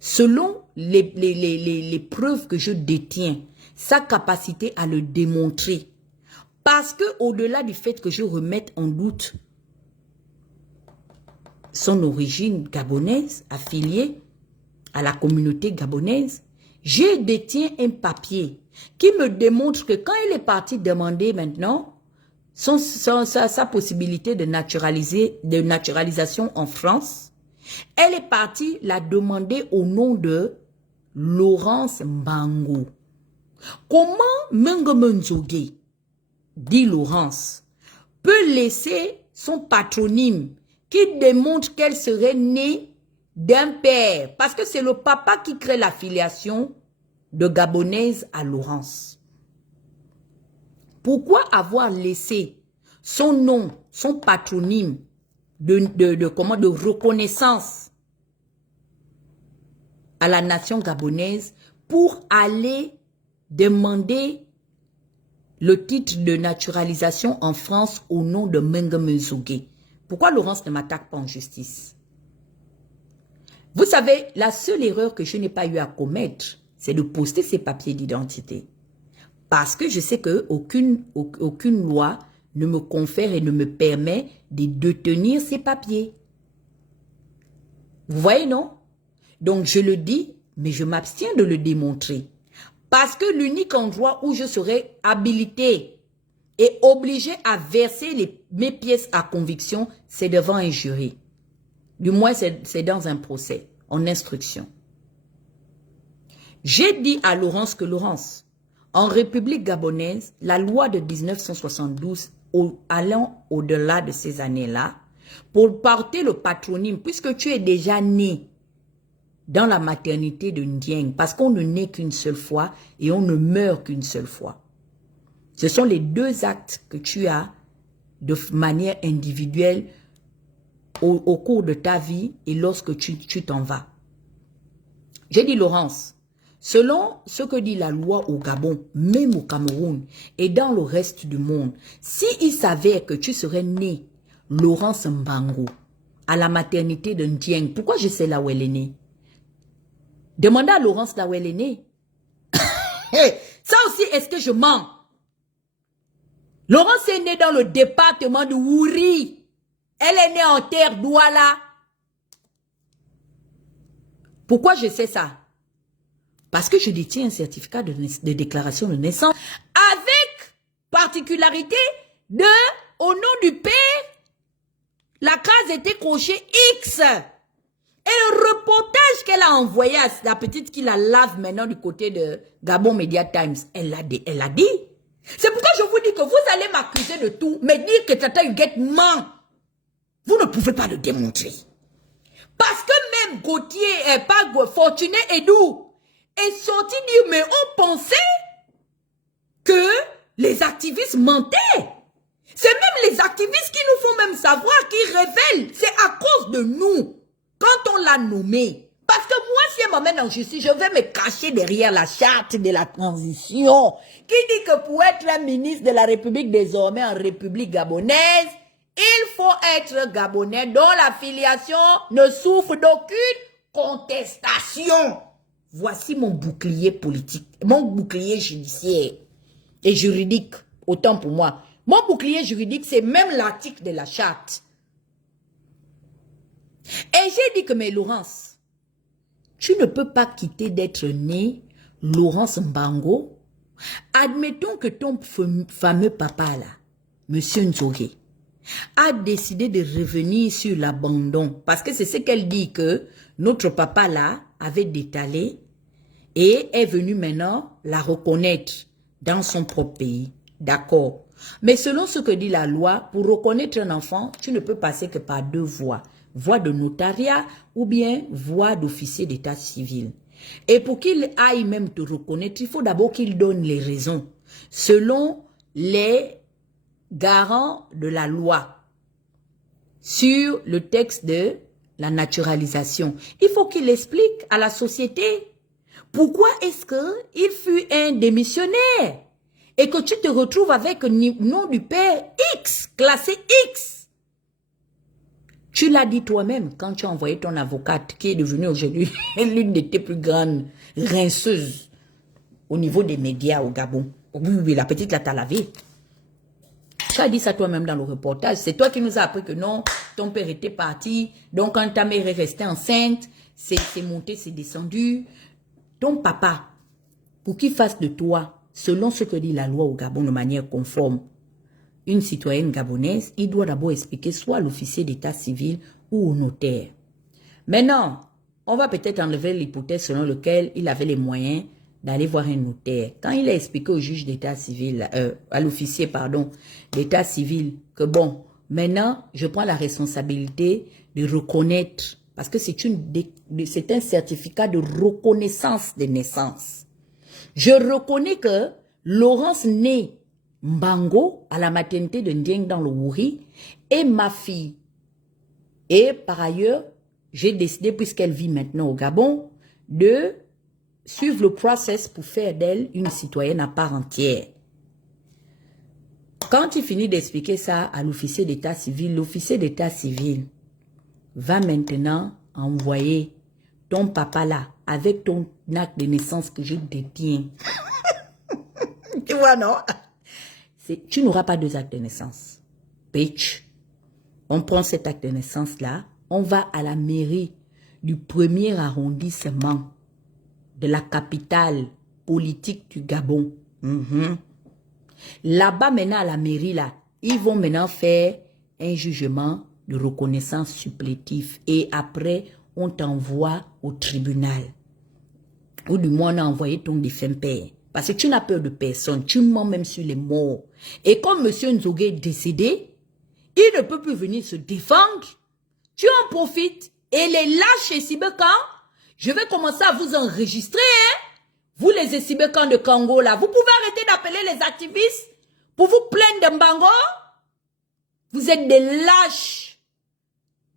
selon les preuves que je détiens, sa capacité à le démontrer. Parce que au-delà du fait que je remette en doute son origine gabonaise, affiliée à la communauté gabonaise, je détiens un papier qui me démontre que quand il est parti demander maintenant sa possibilité de naturalisation en France, elle est partie la demander au nom de Laurence Mbango. Comment Mengomenzogue, dit Laurence, peut laisser son patronyme qui démontre qu'elle serait née d'un père, parce que c'est le papa qui crée l'affiliation de Gabonaise à Laurence. Pourquoi avoir laissé son nom, son patronyme de reconnaissance à la nation gabonaise pour aller demander le titre de naturalisation en France au nom de Mengomenzogue? Pourquoi Laurence ne m'attaque pas en justice? Vous savez, la seule erreur que je n'ai pas eu à commettre, c'est de poster ces papiers d'identité. Parce que je sais qu'aucune loi ne me confère et ne me permet de détenir ces papiers. Vous voyez, non? Donc je le dis, mais je m'abstiens de le démontrer. Parce que l'unique endroit où je serai habilité et obligé à verser mes pièces à conviction, c'est devant un jury. Du moins, c'est dans un procès, en instruction. J'ai dit à Laurence que Laurence, en République gabonaise, la loi de 1972, allant au-delà de ces années-là, pour porter le patronyme, puisque tu es déjà né dans la maternité de Ndieng, parce qu'on ne naît qu'une seule fois et on ne meurt qu'une seule fois. Ce sont les deux actes que tu as de manière individuelle au cours de ta vie et lorsque tu t'en vas. J'ai dit Laurence, selon ce que dit la loi au Gabon, même au Cameroun et dans le reste du monde, s'il s'avère que tu serais né Laurence Mbango à la maternité de Ndieng, pourquoi je sais là où elle est née? Demandez à Laurence là où elle est née. Ça aussi, est-ce que je mens? Laurence est née dans le département de Wouri. Elle est née en terre d'Ouala. Pourquoi je sais ça? Parce que je détiens un certificat de déclaration de naissance avec particularité de, au nom du père, la case était cochée X. Et le reportage qu'elle a envoyé à la petite qui la lave maintenant du côté de Gabon Media Times, elle a dit. C'est pourquoi je vous dis que vous allez m'accuser de tout, mais dire que Tata Huguette ment. Vous ne pouvez pas le démontrer. Parce que même Gauthier, pas Fortuné Edou, est sorti dire, mais on pensait que les activistes mentaient. C'est même les activistes qui nous font même savoir, qui révèlent. C'est à cause de nous. Quand on l'a nommé, parce que moi, si elle m'amène en justice, je vais me cacher derrière la charte de la transition, qui dit que pour être un ministre de la République désormais en République gabonaise, il faut être gabonais dont la filiation ne souffre d'aucune contestation. Voici mon bouclier politique, mon bouclier judiciaire et juridique, autant pour moi. Mon bouclier juridique, c'est même l'article de la charte. Et j'ai dit que, mais Laurence, tu ne peux pas quitter d'être né Laurence Mbango, admettons que ton fameux papa là, Monsieur Nzogé, a décidé de revenir sur l'abandon. Parce que c'est ce qu'elle dit que notre papa là avait détalé et est venu maintenant la reconnaître dans son propre pays. D'accord. Mais selon ce que dit la loi, pour reconnaître un enfant, tu ne peux passer que par 2 voies. Voie de notariat ou bien voie d'officier d'état civil. Et pour qu'il aille même te reconnaître, il faut d'abord qu'il donne les raisons. Selon les garants de la loi sur le texte de la naturalisation. Il faut qu'il explique à la société pourquoi est-ce qu'il fut un démissionnaire et que tu te retrouves avec le nom du père X, classé X. Tu l'as dit toi-même quand tu as envoyé ton avocate qui est devenue aujourd'hui l'une de tes plus grandes rinceuses au niveau des médias au Gabon. Oui, la petite là t'a lavé. Tu as dit ça toi-même dans le reportage. C'est toi qui nous as appris que non, ton père était parti. Donc quand ta mère est restée enceinte, c'est monté, c'est descendu. Ton papa, pour qu'il fasse de toi, selon ce que dit la loi au Gabon de manière conforme, une citoyenne gabonaise, il doit d'abord expliquer soit à l'officier d'état civil ou au notaire. Maintenant, on va peut-être enlever l'hypothèse selon laquelle il avait les moyens d'aller voir un notaire. Quand il a expliqué au juge d'état civil, à l'officier, pardon, d'état civil, que bon, maintenant, je prends la responsabilité de reconnaître, parce que c'est un certificat de reconnaissance de naissance. Je reconnais que Laurence née Mbango à la maternité de Ndieng dans le Wouri est ma fille. Et par ailleurs, j'ai décidé, puisqu'elle vit maintenant au Gabon, de suivre le process pour faire d'elle une citoyenne à part entière. Quand il finit d'expliquer ça à l'officier d'état civil, l'officier d'état civil va maintenant envoyer ton papa là avec ton acte de naissance que je détiens. Tu vois, non? Tu n'auras pas 2 actes de naissance. Bitch. On prend cet acte de naissance là, on va à la mairie du 1er arrondissement de la capitale politique du Gabon. Là-bas, maintenant, à la mairie, là, ils vont maintenant faire un jugement de reconnaissance supplétif. Et après, on t'envoie au tribunal. Ou du moins, on a envoyé ton défunt père. Parce que tu n'as peur de personne. Tu mens même sur les morts. Et comme M. Nzogé est décédé, il ne peut plus venir se défendre. Tu en profites et les lâches chez Sibekan. Je vais commencer à vous enregistrer, hein? Vous les Sibekans de Congo, là. Vous pouvez arrêter d'appeler les activistes pour vous plaindre de Mbango. Vous êtes des lâches.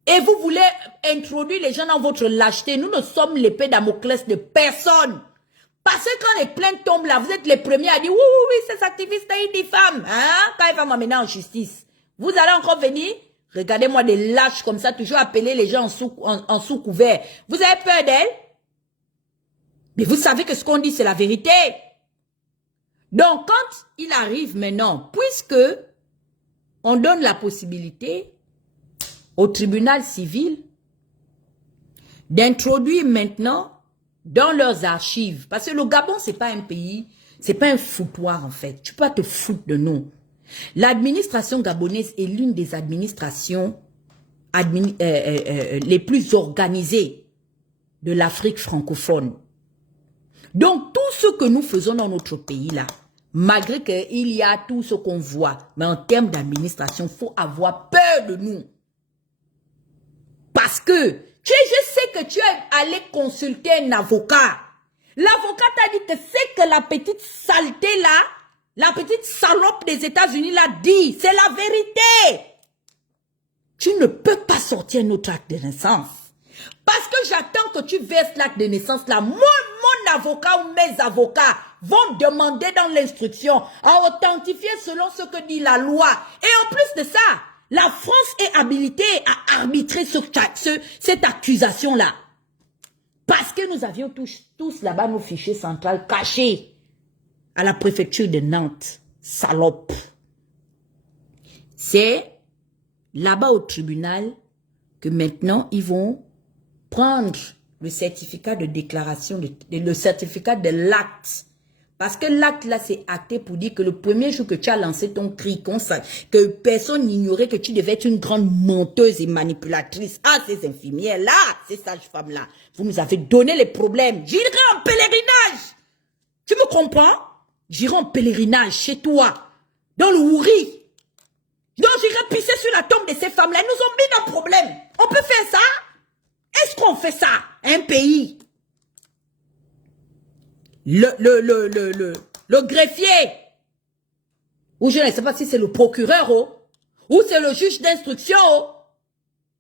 Et vous voulez introduire les gens dans votre lâcheté. Nous ne sommes l'épée Damoclès de personne. Parce que quand les plaintes tombent là, vous êtes les premiers à dire oui, oui, oui, ces activistes, ils diffament. Hein? Quand ils vont m'amener en justice. Vous allez encore venir? Regardez-moi des lâches comme ça, toujours appeler les gens en sous-couvert. Vous avez peur d'elles? Mais vous savez que ce qu'on dit, c'est la vérité. Donc, quand il arrive maintenant, puisque on donne la possibilité au tribunal civil d'introduire maintenant dans leurs archives, parce que le Gabon, c'est pas un pays, c'est pas un foutoir en fait. Tu peux pas te foutre de nous. L'administration gabonaise est l'une des administrations les plus organisées de l'Afrique francophone. Donc, tout ce que nous faisons dans notre pays là, malgré qu'il y a tout ce qu'on voit, mais en termes d'administration, il faut avoir peur de nous. Parce que, je sais que tu es allé consulter un avocat. L'avocat t'a dit que c'est que la petite saleté là, la petite salope des États-Unis l'a dit. C'est la vérité. Tu ne peux pas sortir notre acte de naissance. Parce que j'attends que tu verses l'acte de naissance là. Mon avocat ou mes avocats vont demander dans l'instruction à authentifier selon ce que dit la loi. Et en plus de ça, la France est habilitée à arbitrer cette accusation-là. Parce que nous avions tous là-bas nos fichiers centrales cachés à la préfecture de Nantes. Salope. C'est là-bas au tribunal que maintenant ils vont prendre le certificat de déclaration, le certificat de l'acte. Parce que l'acte là, c'est acté pour dire que le premier jour que tu as lancé ton cri, que personne n'ignorait que tu devais être une grande menteuse et manipulatrice. Ah, ces infirmières-là, ces sages-femmes-là, vous nous avez donné les problèmes. J'irai en pèlerinage. Tu me comprends? J'irai en pèlerinage chez toi, dans le Houri. Donc j'irai pisser sur la tombe de ces femmes-là. Elles nous ont mis dans le problème. On peut faire ça? Est-ce qu'on fait ça? Un pays. Le greffier, ou je ne sais pas si c'est le procureur, ou c'est le juge d'instruction,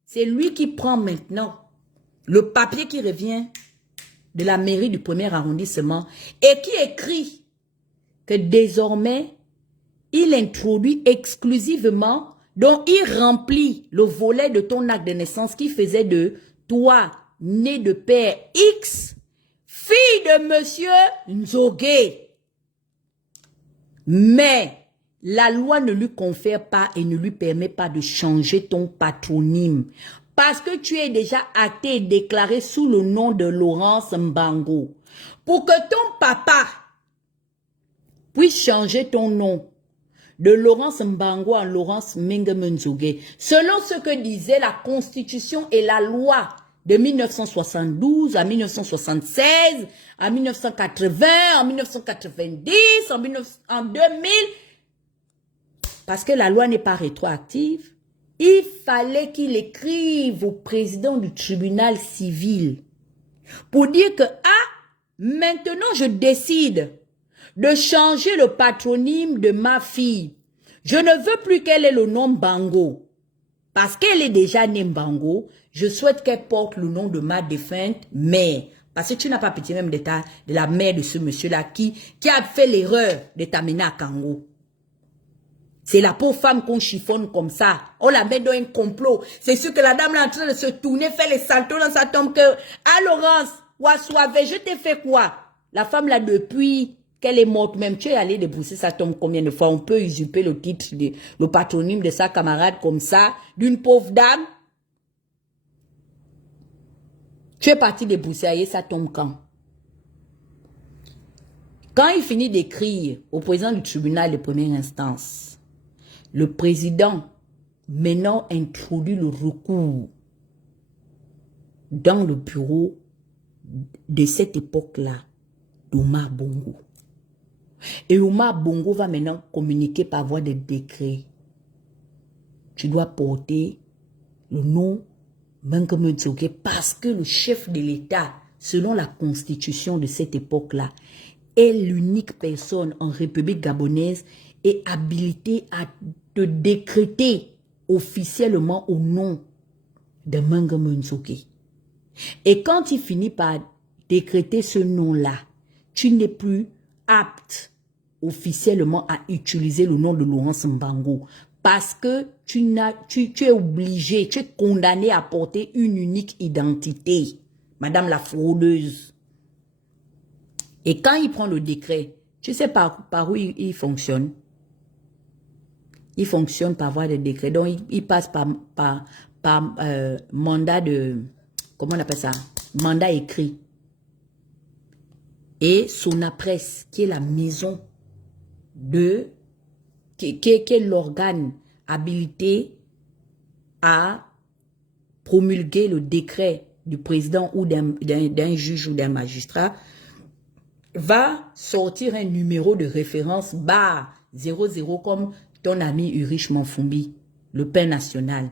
c'est lui qui prend maintenant le papier qui revient de la mairie du premier arrondissement et qui écrit que désormais, il introduit exclusivement, donc il remplit le volet de ton acte de naissance qui faisait de toi, né de père X, fille de monsieur Nzogé. Mais la loi ne lui confère pas et ne lui permet pas de changer ton patronyme. Parce que tu es déjà acté et déclaré sous le nom de Laurence Mbango. Pour que ton papa puisse changer ton nom de Laurence Mbango en Laurence Nzogé, selon ce que disait la Constitution et la loi de 1972 à 1976, en 1980, en 1990, en 2000, parce que la loi n'est pas rétroactive, il fallait qu'il écrive au président du tribunal civil pour dire que, ah, maintenant je décide de changer le patronyme de ma fille. Je ne veux plus qu'elle ait le nom Bango. Parce qu'elle est déjà née Mbango, je souhaite qu'elle porte le nom de ma défunte mère. Parce que tu n'as pas pitié même de la mère de ce monsieur-là qui a fait l'erreur de t'amener à Kango. C'est la pauvre femme qu'on chiffonne comme ça. On la met dans un complot. C'est sûr que la dame là est en train de se tourner, faire les saltos dans sa tombe. Ah Laurence, Ouassoave, je t'ai fait quoi? La femme là depuis qu'elle est morte même, tu es allé débrousser sa tombe combien de fois? On peut usurper le titre, le patronyme de sa camarade comme ça, d'une pauvre dame. Tu es parti débroussailler sa tombe quand? Quand il finit d'écrire au président du tribunal de première instance, le président maintenant introduit le recours dans le bureau de cette époque-là d'Omar Bongo. Et Omar Bongo va maintenant communiquer par voie de décret. Tu dois porter le nom Mbango Nzogé parce que le chef de l'État, selon la constitution de cette époque-là, est l'unique personne en République gabonaise et habilité à te décréter officiellement au nom de Mbango Nzogé. Et quand il finit par décréter ce nom-là, tu n'es plus apte officiellement à utiliser le nom de Laurence Mbango parce que tu es obligé, tu es condamné à porter une unique identité, madame la fraudeuse. Et quand il prend le décret, tu sais par où il fonctionne? Il fonctionne par voie de décret. Donc, il passe par mandat de, comment on appelle ça? Mandat écrit. Et Sonapresse, qui est la maison qui est l'organe habilité à promulguer le décret du président ou d'un juge ou d'un magistrat, va sortir un numéro de référence barre 00 comme ton ami Urich Manfumbi, le père national.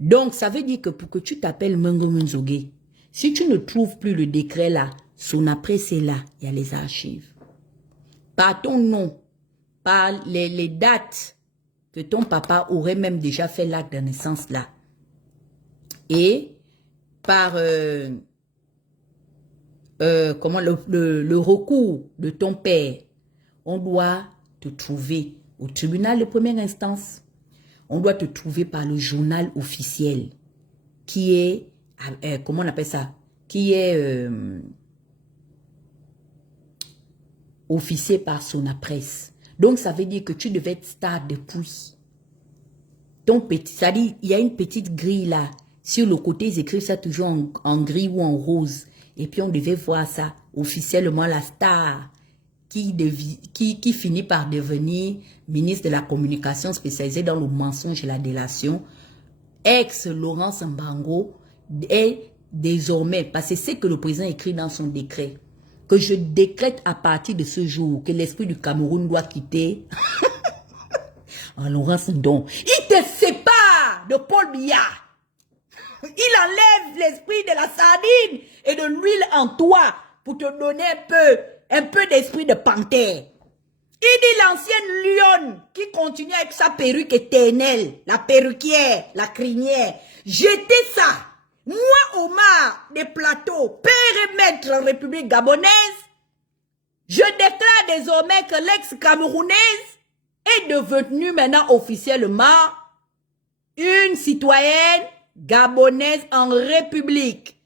Donc, ça veut dire que pour que tu t'appelles Mbango Nzogé, si tu ne trouves plus le décret là, Sonapresse est là, il y a les archives. Par ton nom, par les dates que ton papa aurait même déjà fait l'acte de naissance là. Et par comment le recours de ton père, on doit te trouver au tribunal de première instance. On doit te trouver par le journal officiel qui est, comment on appelle ça? Qui est officié par Sonapresse. Donc, ça veut dire que tu devais être star depuis. Ton petit, ça dit, il y a une petite grille là. Sur le côté, ils écrivent ça toujours en gris ou en rose. Et puis, on devait voir ça officiellement, la star qui finit par devenir ministre de la communication spécialisée dans le mensonge et la délation, ex-Laurence Mbango, est désormais, parce que c'est que le président écrit dans son décret, que je décrète à partir de ce jour que l'esprit du Cameroun doit quitter en Laurence Ndong. Il te sépare de Paul Biya. Il enlève l'esprit de la sardine et de l'huile en toi pour te donner un peu d'esprit de panthère. Il dit l'ancienne lionne qui continue avec sa perruque éternelle, la perruquière, la crinière. Jetez ça. Moi, Omar, des plateaux, père et maître en République gabonaise, je déclare désormais que l'ex-camerounaise est devenue maintenant officiellement une citoyenne gabonaise en République.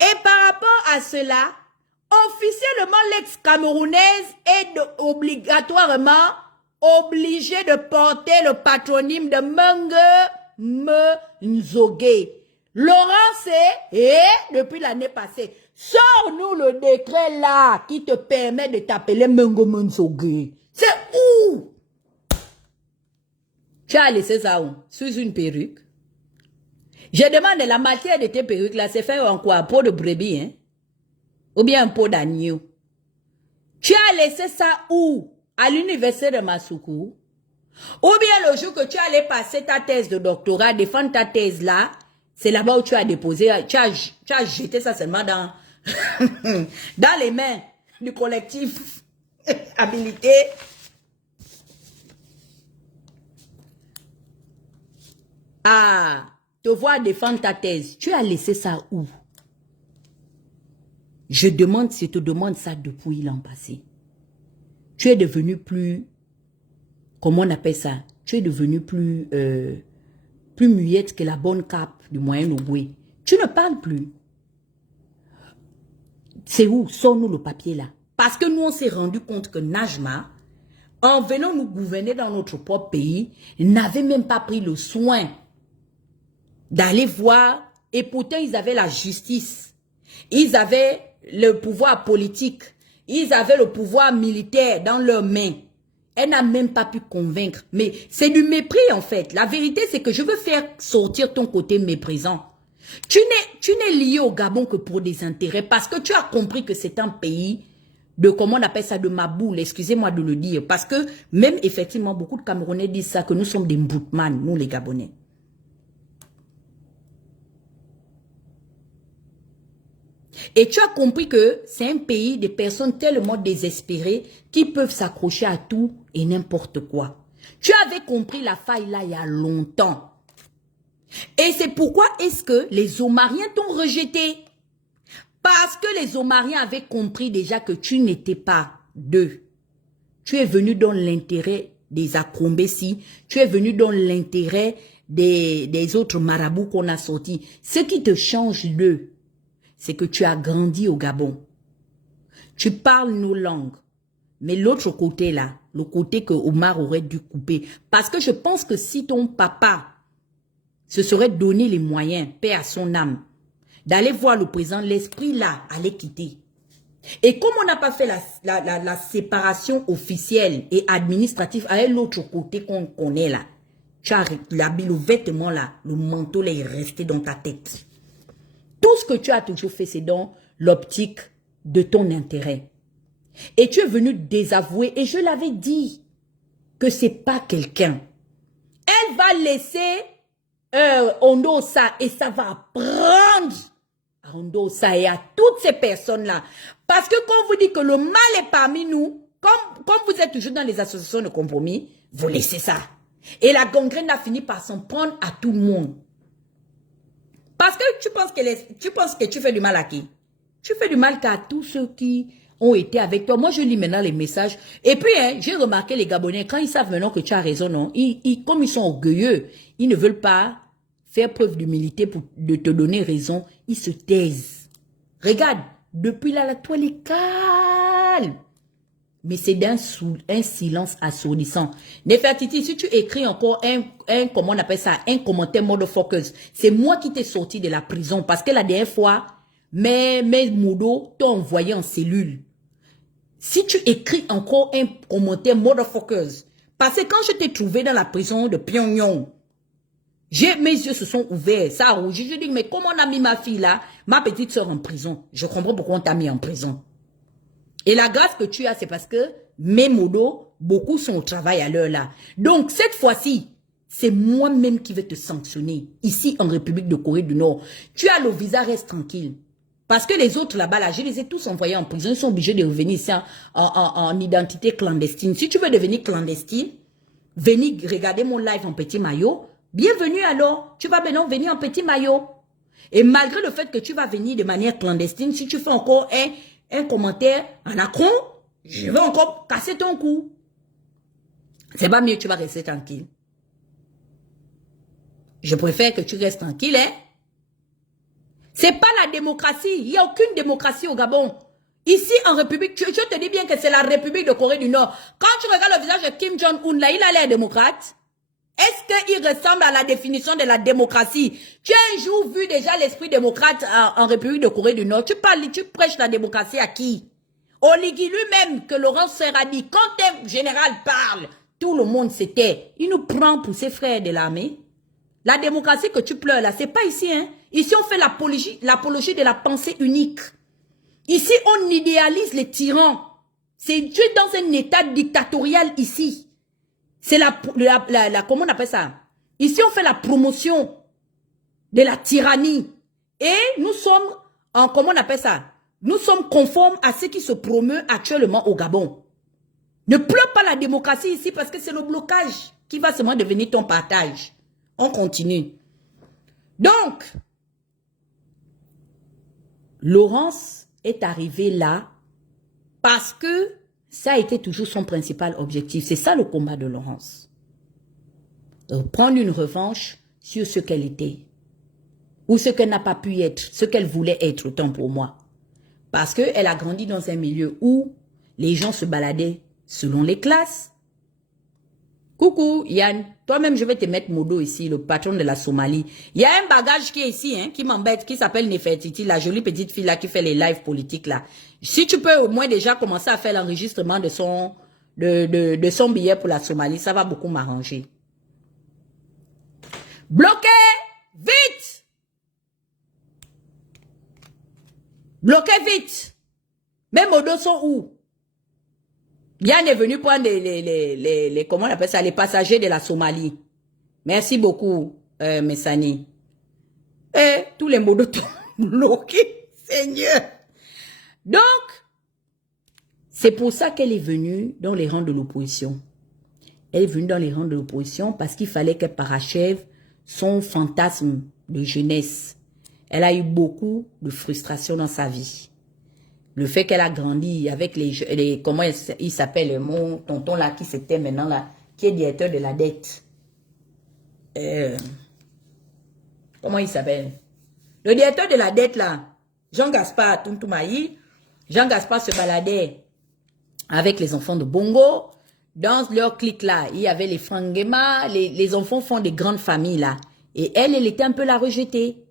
Et par rapport à cela, officiellement l'ex-camerounaise est obligatoirement obligée de porter le patronyme de Menge Nzogé. Laurence, depuis l'année passée, sors-nous le décret là qui te permet de t'appeler Menge Nzogé. C'est où? Tu as laissé ça où? Sous une perruque. Je demande la matière de tes perruques là, c'est fait en quoi? Peau de brebis, hein? Ou bien un pot d'agneau. Tu as laissé ça où? À l'université de Massoukou? Ou bien le jour que tu allais passer ta thèse de doctorat, défendre ta thèse là, c'est là-bas où tu as déposé, tu as jeté ça seulement dans, dans les mains du collectif habilité. À te voir défendre ta thèse. Tu as laissé ça où? Je te demande ça depuis l'an passé. Tu es devenu plus, comment on appelle ça? Tu es devenu plus muette que la bonne cape du Moyen-Ogooué. Tu ne parles plus. C'est où? Sors-nous le papier là. Parce que nous, on s'est rendu compte que Najma, en venant nous gouverner dans notre propre pays, n'avait même pas pris le soin d'aller voir. Et pourtant, ils avaient la justice. Ils avaient le pouvoir politique. Ils avaient le pouvoir militaire dans leurs mains. Elle n'a même pas pu convaincre. Mais c'est du mépris en fait. La vérité, c'est que je veux faire sortir ton côté méprisant. Tu n'es lié au Gabon que pour des intérêts. Parce que tu as compris que c'est un pays de, comment on appelle ça, de maboule. Excusez-moi de le dire. Parce que même effectivement, beaucoup de Camerounais disent ça, que nous sommes des mboutman, nous les Gabonais. Et tu as compris que c'est un pays de personnes tellement désespérées qui peuvent s'accrocher à tout et n'importe quoi. Tu avais compris la faille là il y a longtemps. Et c'est pourquoi est-ce que les Omariens t'ont rejeté? Parce que les Omariens avaient compris déjà que tu n'étais pas d'eux. Tu es venu dans l'intérêt des Akombessi, tu es venu dans l'intérêt des autres marabouts qu'on a sortis. Ce qui te change d'eux, c'est que tu as grandi au Gabon. Tu parles nos langues. Mais l'autre côté là, le côté que Omar aurait dû couper. Parce que je pense que si ton papa se serait donné les moyens, paix à son âme, d'aller voir le président, l'esprit là allait quitter. Et comme on n'a pas fait la séparation officielle et administrative avec l'autre côté qu'on connaît là, tu as le vêtement là, le manteau là est resté dans ta tête. Tout ce que tu as toujours fait, c'est dans l'optique de ton intérêt. Et tu es venu désavouer, et je l'avais dit, que c'est pas quelqu'un. Elle va laisser Ondosa, et ça va prendre à Ondosa et à toutes ces personnes-là. Parce que quand on vous dit que le mal est parmi nous, comme vous êtes toujours dans les associations de compromis, vous laissez ça. Et la gangrène a fini par s'en prendre à tout le monde. Parce que tu penses que tu fais du mal à qui? Tu fais du mal qu'à tous ceux qui ont été avec toi. Moi, je lis maintenant les messages. Et puis, hein, j'ai remarqué les Gabonais, quand ils savent maintenant que tu as raison, non, comme ils sont orgueilleux, ils ne veulent pas faire preuve d'humilité pour de te donner raison. Ils se taisent. Regarde, depuis là, la toile est calme. mais c'est un silence assourdissant. Nefertiti, si tu écris encore comment on appelle ça, un commentaire motherfuckers, c'est moi qui t'ai sorti de la prison parce que la dernière fois, mes modos t'ont envoyé en cellule. Si tu écris encore un commentaire motherfuckers, parce que quand je t'ai trouvé dans la prison de Pyongyang, mes yeux se sont ouverts, ça a rougi. Je dis, mais comment on a mis ma fille là, ma petite soeur en prison? Je comprends pourquoi on t'a mis en prison. Et la grâce que tu as, c'est parce que mes modos, beaucoup sont au travail à l'heure là. Donc, cette fois-ci, c'est moi-même qui vais te sanctionner, ici en République de Corée du Nord. Tu as le visa, reste tranquille. Parce que les autres là-bas, là, je les ai tous envoyés en prison. Ils sont obligés de revenir ici en identité clandestine. Si tu veux devenir clandestine, venir regarder mon live en petit maillot, bienvenue alors. Tu vas maintenant venir en petit maillot. Et malgré le fait que tu vas venir de manière clandestine, si tu fais encore un commentaire en accro, je vais encore casser ton cou. C'est pas mieux, tu vas rester tranquille. Je préfère que tu restes tranquille, hein. C'est pas la démocratie. Il n'y a aucune démocratie au Gabon. Ici, en République, je te dis bien que c'est la République de Corée du Nord. Quand tu regardes le visage de Kim Jong-un, là, il a l'air démocrate. Est-ce qu'il ressemble à la définition de la démocratie? Tu as un jour vu déjà l'esprit démocrate en République de Corée du Nord. Tu prêches la démocratie à qui? Oligui lui-même, que Laurent Serra dit, quand un général parle, tout le monde se tait. Il nous prend pour ses frères de l'armée. La démocratie que tu pleures là, c'est pas ici, hein. Ici, on fait l'apologie de la pensée unique. Ici, on idéalise les tyrans. Tu es dans un état dictatorial ici. C'est comment on appelle ça? Ici, on fait la promotion de la tyrannie. Et nous sommes, comment on appelle ça? Nous sommes conformes à ce qui se promeut actuellement au Gabon. Ne pleure pas la démocratie ici parce que c'est le blocage qui va seulement devenir ton partage. On continue. Donc, Laurence est arrivée là parce que ça a été toujours son principal objectif. C'est ça le combat de Laurence. Prendre une revanche sur ce qu'elle était. Ou ce qu'elle n'a pas pu être. Ce qu'elle voulait être, autant pour moi. Parce qu'elle a grandi dans un milieu où les gens se baladaient selon les classes. Coucou Yann, toi-même je vais te mettre Modo ici, le patron de la Somalie. Il y a un bagage qui est ici, hein, qui m'embête, qui s'appelle Nefertiti, la jolie petite fille là qui fait les lives politiques là. Si tu peux au moins déjà commencer à faire l'enregistrement de son billet pour la Somalie, ça va beaucoup m'arranger. Bloquez! Vite! Bloquez vite! Mes Modos sont où? Yann est venu prendre comment on appelle ça, les passagers de la Somalie. Merci beaucoup, Messani. Et tous les modos sont bloqués, Seigneur. Donc, c'est pour ça qu'elle est venue dans les rangs de l'opposition. Elle est venue dans les rangs de l'opposition parce qu'il fallait qu'elle parachève son fantasme de jeunesse. Elle a eu beaucoup de frustration dans sa vie. Le fait qu'elle a grandi avec les comment il s'appelle, mon tonton là, qui c'était maintenant là, qui est directeur de la dette. Comment il s'appelle? Le directeur de la dette là, Jean-Gaspard Tuntoumaï. Jean-Gaspard se baladait avec les enfants de Bongo. Dans leur clique là, il y avait les Frangema, les enfants font des grandes familles là. Et elle était un peu la rejetée.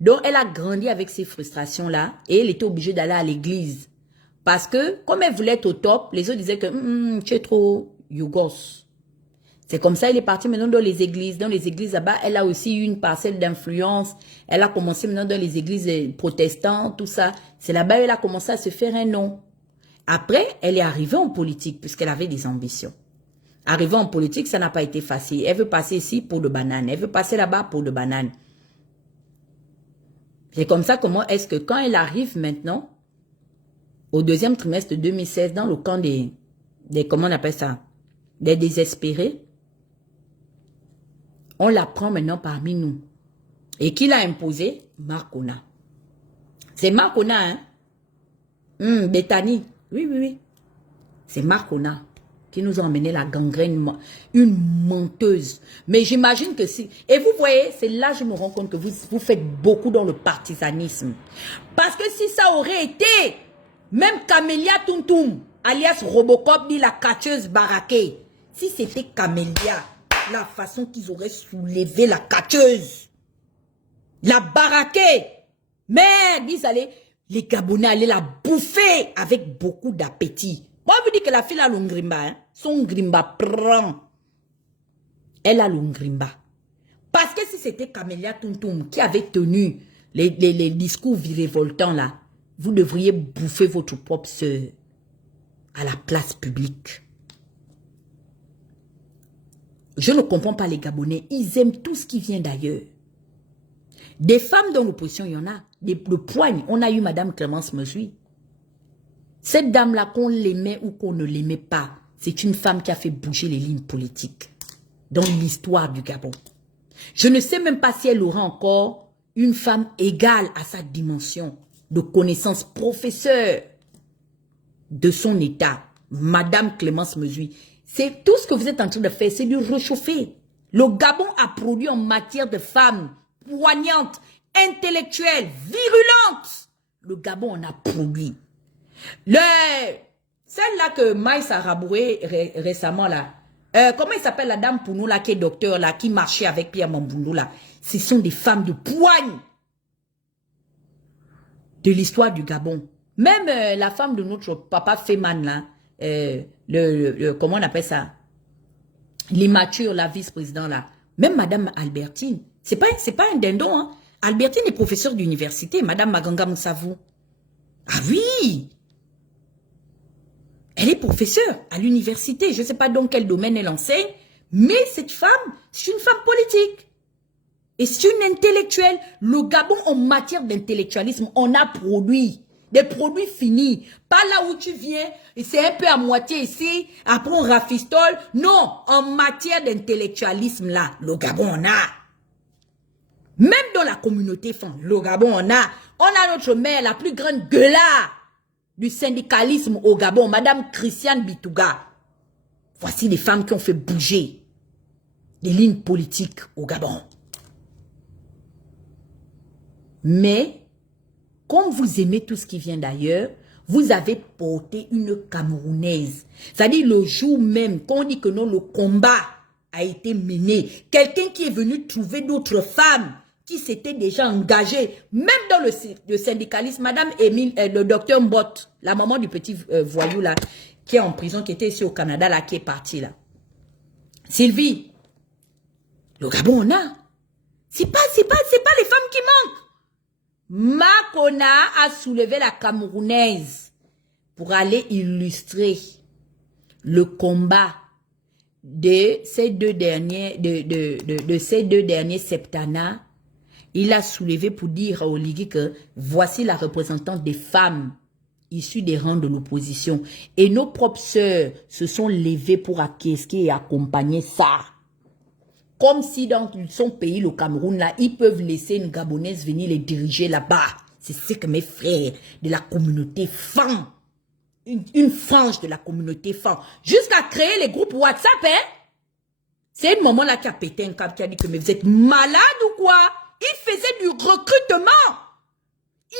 Donc, elle a grandi avec ces frustrations-là et elle était obligée d'aller à l'église. Parce que, comme elle voulait être au top, les autres disaient que tu es trop yougos. C'est comme ça, elle est partie maintenant dans les églises. Dans les églises là-bas, elle a aussi eu une parcelle d'influence. Elle a commencé maintenant dans les églises protestantes, tout ça. C'est là-bas qu'elle a commencé à se faire un nom. Après, elle est arrivée en politique puisqu'elle avait des ambitions. Arrivée en politique, ça n'a pas été facile. Elle veut passer ici pour de bananes. Elle veut passer là-bas pour de bananes. C'est comme ça, comment est-ce que quand elle arrive maintenant, au deuxième trimestre 2016, dans le camp des comment on appelle ça, des désespérés, on la prend maintenant parmi nous. Et qui l'a imposé? Marcona. C'est Marcona, hein? Bethany. Oui, oui, oui. C'est Marcona qui nous a emmené la gangrène, une menteuse. Mais j'imagine que si... Et vous voyez, c'est là que je me rends compte que vous faites beaucoup dans le partisanisme. Parce que si ça aurait été, même Camélia Tuntum, alias Robocop, dit la catcheuse baraquée. Si c'était Camélia, la façon qu'ils auraient soulevé la catcheuse, la baraquée, mais ils allaient, les Gabonais allaient la bouffer avec beaucoup d'appétit. Moi, je vous dis que la fille a l'ongrimba, hein. Son grimba prend. Elle a l'ongrimba. Parce que si c'était Camélia Tuntum qui avait tenu les discours virevoltants là, vous devriez bouffer votre propre sœur à la place publique. Je ne comprends pas les Gabonais. Ils aiment tout ce qui vient d'ailleurs. Des femmes dans l'opposition, il y en a. De poignes. On a eu Madame Clémence Mesui. Cette dame-là, qu'on l'aimait ou qu'on ne l'aimait pas, c'est une femme qui a fait bouger les lignes politiques dans l'histoire du Gabon. Je ne sais même pas si elle aura encore une femme égale à sa dimension de connaissance, professeur de son état, Madame Clémence Mesui. C'est tout ce que vous êtes en train de faire, c'est de réchauffer. Le Gabon a produit en matière de femmes poignantes, intellectuelles, virulentes. Le Gabon en a produit. Celle-là que Maïs a raboué récemment, là, comment il s'appelle la dame pour nous, là, qui est docteur, là, qui marchait avec Pierre Mamboundou, là. Ce sont des femmes de poigne de l'histoire du Gabon. Même la femme de notre papa Feman, là, comment on appelle ça? L'immature, la vice-président, là. Même Madame Albertine. C'est pas un dindon, hein. Albertine est professeure d'université, Madame Maganga Moussavou. Ah oui! Elle est professeure à l'université. Je ne sais pas dans quel domaine elle enseigne, mais cette femme, c'est une femme politique. Et c'est une intellectuelle. Le Gabon, en matière d'intellectualisme, on a produit des produits finis. Pas là où tu viens, et c'est un peu à moitié ici, après on rafistole. Non, en matière d'intellectualisme, là, le Gabon, on a. Même dans la communauté femme, le Gabon, on a. On a notre mère, la plus grande gueulard du syndicalisme au Gabon, Madame Christiane Bitouga. Voici des femmes qui ont fait bouger les lignes politiques au Gabon. Mais, comme vous aimez tout ce qui vient d'ailleurs, vous avez porté une Camerounaise. C'est-à-dire le jour même, quand on dit que non, le combat a été mené, quelqu'un qui est venu trouver d'autres femmes qui s'étaient déjà engagées, même dans le syndicalisme, Madame Émile, le docteur Mbot, la maman du petit voyou là, qui est en prison, qui était ici au Canada, là, qui est partie là. Sylvie, le Gabon, on a. C'est pas les femmes qui manquent. Makona a soulevé la Camerounaise pour aller illustrer le combat de ces deux derniers, de ces deux derniers septennats. Il a soulevé pour dire à Oligui que voici la représentante des femmes issues des rangs de l'opposition. Et nos propres sœurs se sont levées pour acquiescer et accompagner ça. Comme si dans son pays, le Cameroun, là, ils peuvent laisser une Gabonaise venir les diriger là-bas. C'est ce que mes frères de la communauté font. Une frange de la communauté font. Jusqu'à créer les groupes WhatsApp, hein. C'est un moment là qui a pété un câble, qui a dit que mais vous êtes malade ou quoi? Il faisait du recrutement.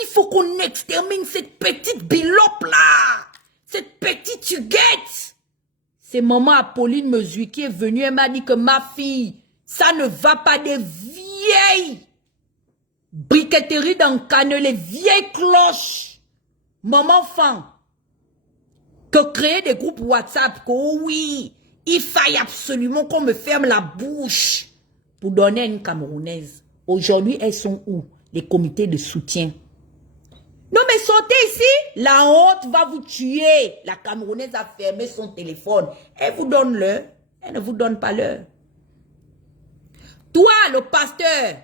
Il faut qu'on extermine cette petite bilope là. Cette petite huguette. C'est maman Apolline Mesui qui est venue, elle m'a dit que ma fille, ça ne va pas des vieilles briqueteries dans le canne, les vieilles cloches. Maman enfant, que créer des groupes WhatsApp, que oh oui, il faille absolument qu'on me ferme la bouche pour donner à une Camerounaise. Aujourd'hui, elles sont où? Les comités de soutien. Non mais sortez ici, la honte va vous tuer. La Camerounaise a fermé son téléphone. Elle vous donne l'heure, elle ne vous donne pas l'heure. Toi, le pasteur,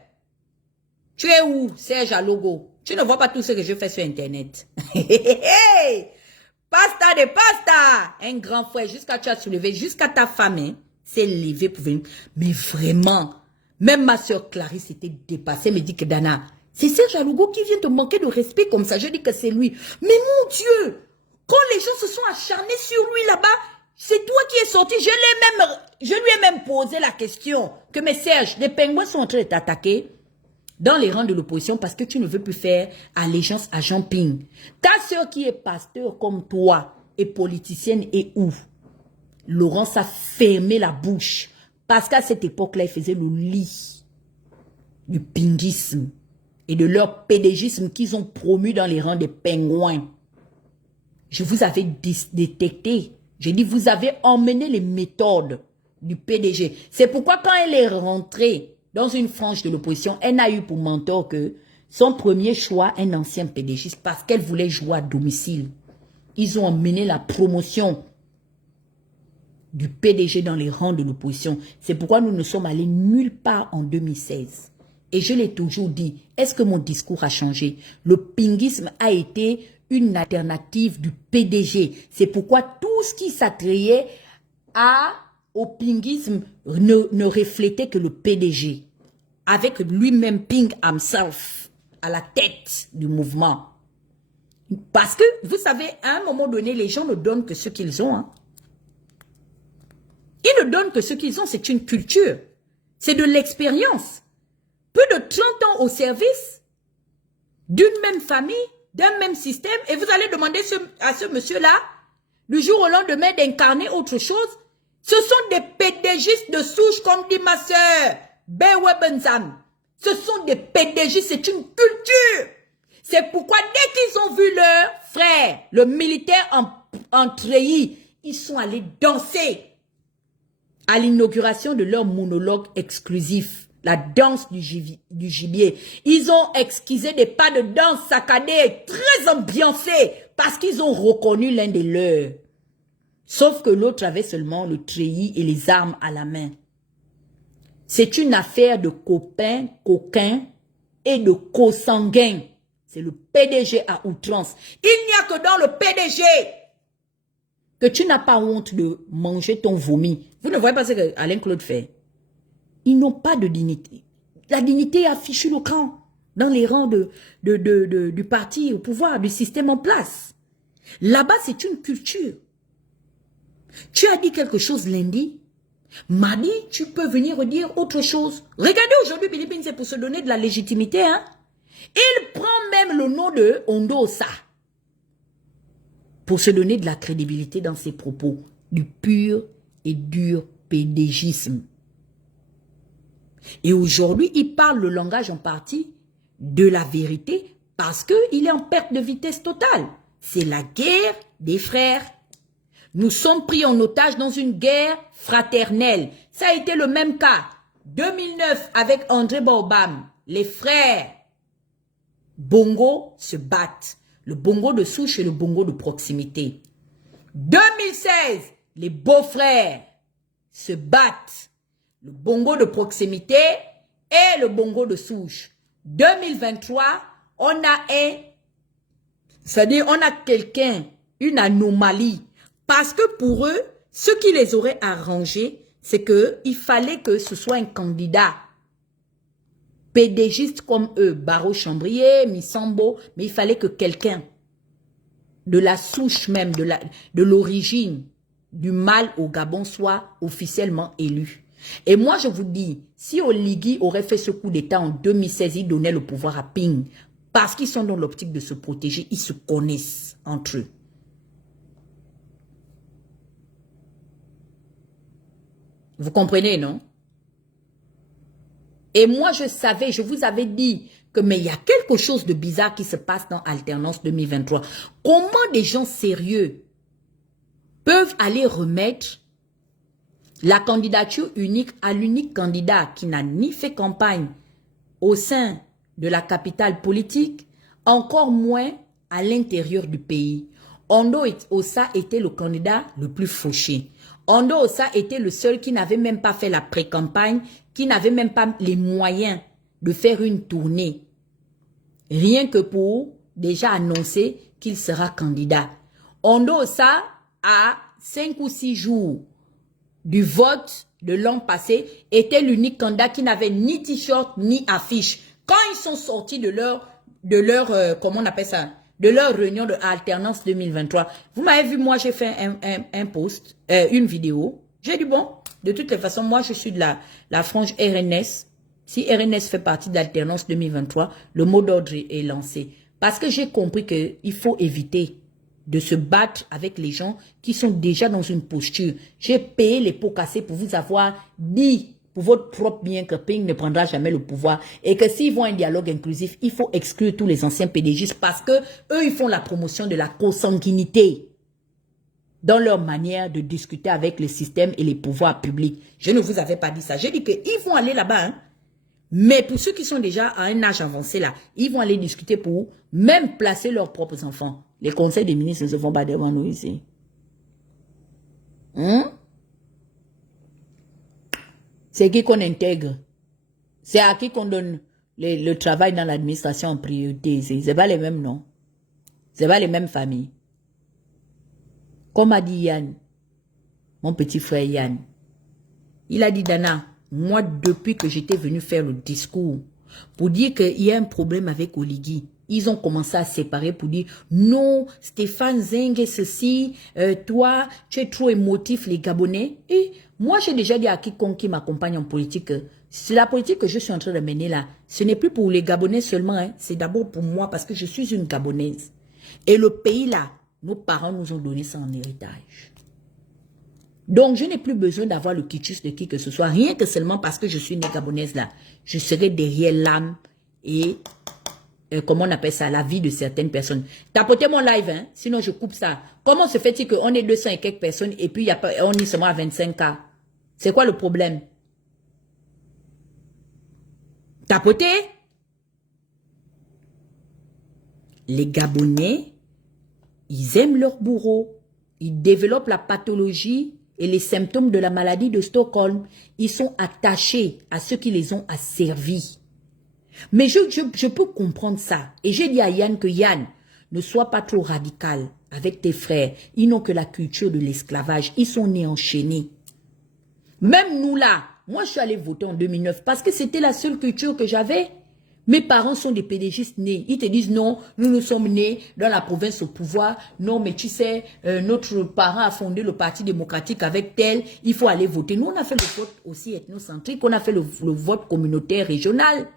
tu es où, Serge Alogo? Tu ne vois pas tout ce que je fais sur Internet. Pasta de pasta. Un grand frère, jusqu'à tu as soulevé, jusqu'à ta femme, s'est levé pour venir. Mais vraiment, même ma soeur Clarisse était dépassée, me dit que Dana, c'est Serge Alogo qui vient te manquer de respect comme ça. Je dis que c'est lui. Mais mon Dieu, quand les gens se sont acharnés sur lui là-bas, c'est toi qui es sorti. Je lui ai même posé la question que, mais Serge, les pingouins sont en train de t'attaquer dans les rangs de l'opposition parce que tu ne veux plus faire allégeance à Jean Ping. Ta soeur qui est pasteur comme toi, et politicienne et où Laurence a fermé la bouche. Parce qu'à cette époque-là, il faisait le lit du pingisme et de leur pédégisme qu'ils ont promu dans les rangs des pingouins. Je vous avais détecté. J'ai dit, vous avez emmené les méthodes du PDG. C'est pourquoi quand elle est rentrée dans une frange de l'opposition, elle n'a eu pour mentor que son premier choix, un ancien PDGiste, parce qu'elle voulait jouer à domicile. Ils ont emmené la promotion du PDG dans les rangs de l'opposition. C'est pourquoi nous ne sommes allés nulle part en 2016. Et je l'ai toujours dit, est-ce que mon discours a changé? Le pinguisme a été une alternative du PDG. C'est pourquoi tout ce qui s'attrayait au pinguisme ne reflétait que le PDG. Avec lui-même Ping himself à la tête du mouvement. Parce que, vous savez, à un moment donné, les gens ne donnent que ce qu'ils ont. Hein. Ils ne donnent que ce qu'ils ont, c'est une culture. C'est de l'expérience. Plus de 30 ans au service d'une même famille, d'un même système, et vous allez demander à ce monsieur-là, du jour au lendemain, d'incarner autre chose. Ce sont des pédégistes de souche, comme dit ma soeur, Bewe Benzam. Ce sont des pédégistes, c'est une culture. C'est pourquoi dès qu'ils ont vu leur frère, le militaire en treillis, ils sont allés danser à l'inauguration de leur monologue exclusif, la danse du gibier. Ils ont esquissé des pas de danse saccadés, très ambiancés, parce qu'ils ont reconnu l'un des leurs. Sauf que l'autre avait seulement le treillis et les armes à la main. C'est une affaire de copains, coquins et de co-sanguins. C'est le PDG à outrance. Il n'y a que dans le PDG que tu n'as pas honte de manger ton vomi. Vous ne voyez pas ce que Alain Claude fait. Ils n'ont pas de dignité. La dignité a fichu le camp dans les rangs du parti au pouvoir, du système en place. Là-bas, c'est une culture. Tu as dit quelque chose lundi. Mardi, tu peux venir dire autre chose. Regardez aujourd'hui, Philippines, c'est pour se donner de la légitimité. Hein? Il prend même le nom de Ondosa pour se donner de la crédibilité dans ses propos. Du pur et dur pédégisme. Et aujourd'hui, il parle le langage en partie de la vérité parce qu'il est en perte de vitesse totale. C'est la guerre des frères. Nous sommes pris en otage dans une guerre fraternelle. Ça a été le même cas. 2009 avec André Baobam. Les frères Bongo se battent. Le Bongo de souche et le Bongo de proximité. 2016, les beaux-frères se battent. Le Bongo de proximité et le Bongo de souche. 2023, on a c'est-à-dire on a quelqu'un, une anomalie. Parce que pour eux, ce qui les aurait arrangés, c'est qu'il fallait que ce soit un candidat pédégiste comme eux, Barreau-Chambrier, Missambo, mais il fallait que quelqu'un de la souche même, de l'origine du mal au Gabon soit officiellement élu. Et moi, je vous dis, si Oligui aurait fait ce coup d'État en 2016, il donnait le pouvoir à Ping, parce qu'ils sont dans l'optique de se protéger, ils se connaissent entre eux. Vous comprenez, non? Et moi, je savais, je vous avais dit que mais il y a quelque chose de bizarre qui se passe dans Alternance 2023. Comment des gens sérieux peuvent aller remettre la candidature unique à l'unique candidat qui n'a ni fait campagne au sein de la capitale politique, encore moins à l'intérieur du pays. Ondo Ossa était le candidat le plus fauché. Ondo Ossa était le seul qui n'avait même pas fait la pré-campagne, qui n'avait même pas les moyens de faire une tournée. Rien que pour déjà annoncer qu'il sera candidat. Ondo Ossa, à 5 ou 6 jours du vote de l'an passé, était l'unique candidat qui n'avait ni t-shirt ni affiche. Quand ils sont sortis de leur comment on appelle ça, de leur réunion de alternance 2023, vous m'avez vu, moi j'ai fait un post, une vidéo. J'ai dit bon, de toutes les façons, moi je suis de la frange RNS. Si RNS fait partie d'alternance 2023, le mot d'ordre est lancé. Parce que j'ai compris qu'il faut éviter de se battre avec les gens qui sont déjà dans une posture. J'ai payé les pots cassés pour vous avoir dit pour votre propre bien que Ping ne prendra jamais le pouvoir et que s'ils vont à un dialogue inclusif, il faut exclure tous les anciens PDGistes parce que eux, ils font la promotion de la consanguinité dans leur manière de discuter avec le système et les pouvoirs publics. Je ne vous avais pas dit ça. J'ai dit qu'ils vont aller là-bas, hein. Mais pour ceux qui sont déjà à un âge avancé là, ils vont aller discuter pour même placer leurs propres enfants. Les conseils des ministres ne se font pas devant nous ici. C'est qui qu'on intègre. C'est à qui qu'on donne le travail dans l'administration en priorité. C'est pas les mêmes noms. C'est pas les mêmes familles. Comme a dit Yann, mon petit frère Yann, il a dit Dana, moi depuis que j'étais venu faire le discours pour dire qu'il y a un problème avec Oligui, ils ont commencé à séparer pour dire non, Stéphane Zeng et ceci, toi, tu es trop émotif, les Gabonais. Et moi, j'ai déjà dit à quiconque qui m'accompagne en politique, c'est la politique que je suis en train de mener là. Ce n'est plus pour les Gabonais seulement, hein, c'est d'abord pour moi parce que je suis une Gabonaise. Et le pays là, nos parents nous ont donné ça en héritage. Donc, je n'ai plus besoin d'avoir le quitus de qui que ce soit, rien que seulement parce que je suis une Gabonaise là. Je serai derrière l'âme et comment on appelle ça, la vie de certaines personnes. Tapotez mon live, hein, sinon je coupe ça. Comment se fait-il qu'on est 200 et quelques personnes et puis on est seulement à 25 cas? C'est quoi le problème? Tapotez. Les Gabonais, ils aiment leur bourreau. Ils développent la pathologie et les symptômes de la maladie de Stockholm. Ils sont attachés à ceux qui les ont asservis. Mais je peux comprendre ça. Et j'ai dit à Yann que Yann, ne sois pas trop radical avec tes frères. Ils n'ont que la culture de l'esclavage. Ils sont nés enchaînés. Même nous là, moi je suis allé voter en 2009 parce que c'était la seule culture que j'avais. Mes parents sont des PDGistes nés. Ils te disent non, nous sommes nés dans la province au pouvoir. Non, mais tu sais, notre parent a fondé le Parti démocratique avec tel. Il faut aller voter. Nous, on a fait le vote aussi ethnocentrique. On a fait le vote communautaire régional.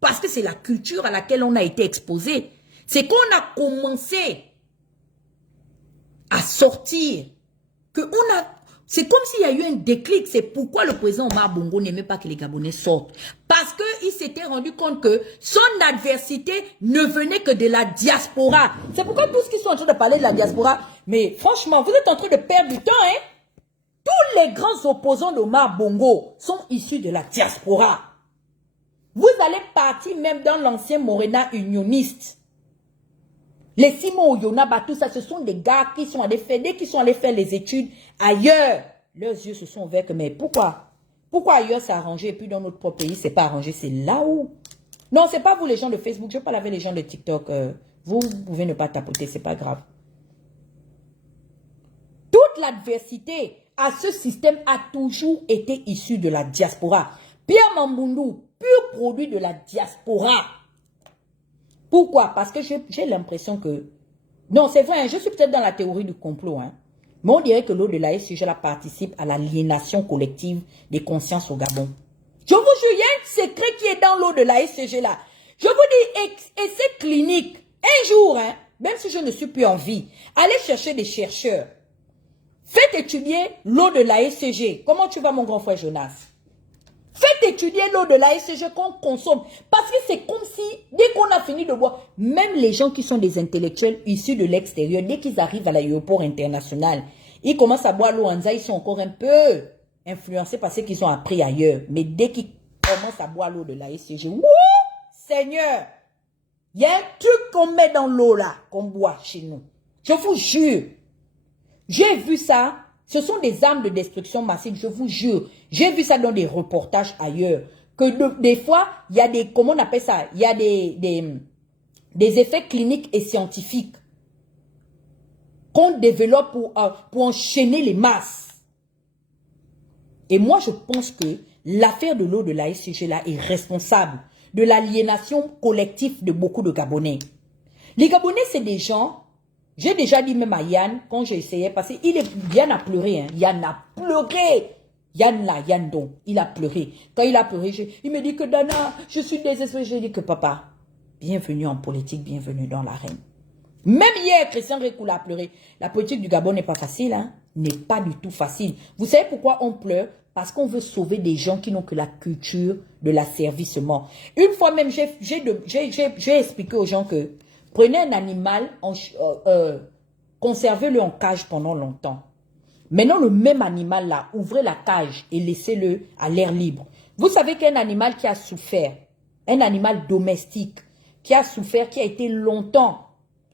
Parce que c'est la culture à laquelle on a été exposé. C'est qu'on a commencé à sortir. C'est comme s'il y a eu un déclic. C'est pourquoi le président Omar Bongo n'aimait pas que les Gabonais sortent. Parce qu'il s'était rendu compte que son adversité ne venait que de la diaspora. C'est pourquoi tous qui sont en train de parler de la diaspora, mais franchement, vous êtes en train de perdre du temps, hein? Tous les grands opposants d'Omar Bongo sont issus de la diaspora. Vous allez partir même dans l'ancien Morena unioniste. Les Simon Oyonaba, tout ça, ce sont des gars qui sont allés faire, dès qu'ils sont allés faire les études ailleurs, leurs yeux se sont ouverts que, mais pourquoi? Pourquoi ailleurs c'est arrangé et puis dans notre propre pays, c'est pas arrangé, c'est là où? Non, c'est pas vous les gens de Facebook, je parle avec les gens de TikTok. Vous pouvez ne pas tapoter, c'est pas grave. Toute l'adversité à ce système a toujours été issue de la diaspora. Pierre Mamboundou, pur produit de la diaspora. Pourquoi? Parce que j'ai l'impression que... Non, c'est vrai, hein, je suis peut-être dans la théorie du complot. Hein, mais on dirait que l'eau de la SCG participe à l'aliénation collective des consciences au Gabon. Je vous jure, il y a un secret qui est dans l'eau de la SCG là. Je vous dis, essai clinique. Un jour, hein, même si je ne suis plus en vie, allez chercher des chercheurs. Faites étudier l'eau de la SCG. Comment tu vas, mon grand frère Jonas? Faites étudier l'eau de la SCG qu'on consomme. Parce que c'est comme si, dès qu'on a fini de boire, même les gens qui sont des intellectuels issus de l'extérieur, dès qu'ils arrivent à l'aéroport international, ils commencent à boire l'eau en ils sont encore un peu influencés par ce qu'ils ont appris ailleurs. Mais dès qu'ils commencent à boire l'eau de la SCG, wouh, Seigneur, il y a un truc qu'on met dans l'eau là, qu'on boit chez nous. Je vous jure. J'ai vu ça. Ce sont des armes de destruction massive, je vous jure. J'ai vu ça dans des reportages ailleurs. Que des fois, il y a des, comment on appelle ça? Il y a des effets cliniques et scientifiques qu'on développe pour enchaîner les masses. Et moi, je pense que l'affaire de l'eau de la SCG là est responsable de l'aliénation collective de beaucoup de Gabonais. Les Gabonais, c'est des gens... J'ai déjà dit même à Yann, quand j'ai essayé, parce que Yann a pleuré, hein. Yann a pleuré. Yann là, Yann donc, il a pleuré. Quand il a pleuré, il me dit que Dana, je suis désespéré. J'ai dit que papa, bienvenue en politique, bienvenue dans l'arène. Même hier, Christian Récoul a pleuré. La politique du Gabon n'est pas facile, hein? N'est pas du tout facile. Vous savez pourquoi on pleure? Parce qu'on veut sauver des gens qui n'ont que la culture de l'asservissement. Une fois même, j'ai expliqué aux gens que prenez un animal, conservez-le en cage pendant longtemps. Maintenant, le même animal là, ouvrez la cage et laissez-le à l'air libre. Vous savez qu'un animal qui a souffert, un animal domestique, qui a souffert, qui a été longtemps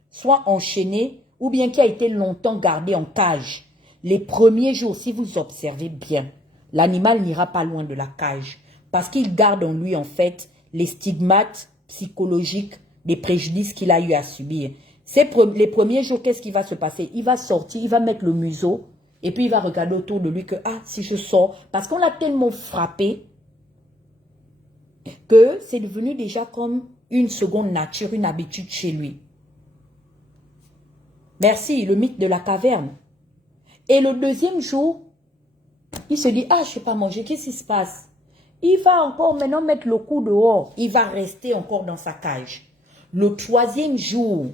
soit enchaîné ou bien qui a été longtemps gardé en cage. Les premiers jours, si vous observez bien, l'animal n'ira pas loin de la cage parce qu'il garde en lui en fait les stigmates psychologiques des préjudices qu'il a eu à subir. Les premiers jours, qu'est-ce qui va se passer? Il va sortir, il va mettre le museau et puis il va regarder autour de lui que, ah, si je sors, parce qu'on l'a tellement frappé que c'est devenu déjà comme une seconde nature, une habitude chez lui. Merci, le mythe de la caverne. Et le deuxième jour, il se dit, ah, je ne sais pas manger, qu'est-ce qui se passe? Il va encore maintenant mettre le cou dehors. Il va rester encore dans sa cage. Le troisième jour,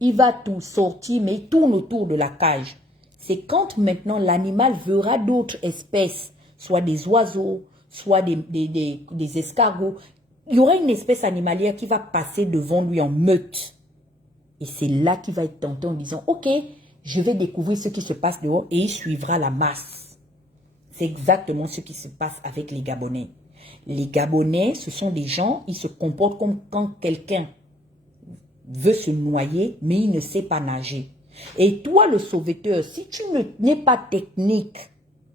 il va tout sortir, mais il tourne autour de la cage. C'est quand maintenant l'animal verra d'autres espèces, soit des oiseaux, soit des escargots. Il y aura une espèce animalière qui va passer devant lui en meute. Et c'est là qu'il va être tenté en disant, ok, je vais découvrir ce qui se passe dehors et il suivra la masse. C'est exactement ce qui se passe avec les Gabonais. Les Gabonais, ce sont des gens, ils se comportent comme quand quelqu'un veut se noyer, mais il ne sait pas nager. Et toi, le sauveteur, si tu n'es pas technique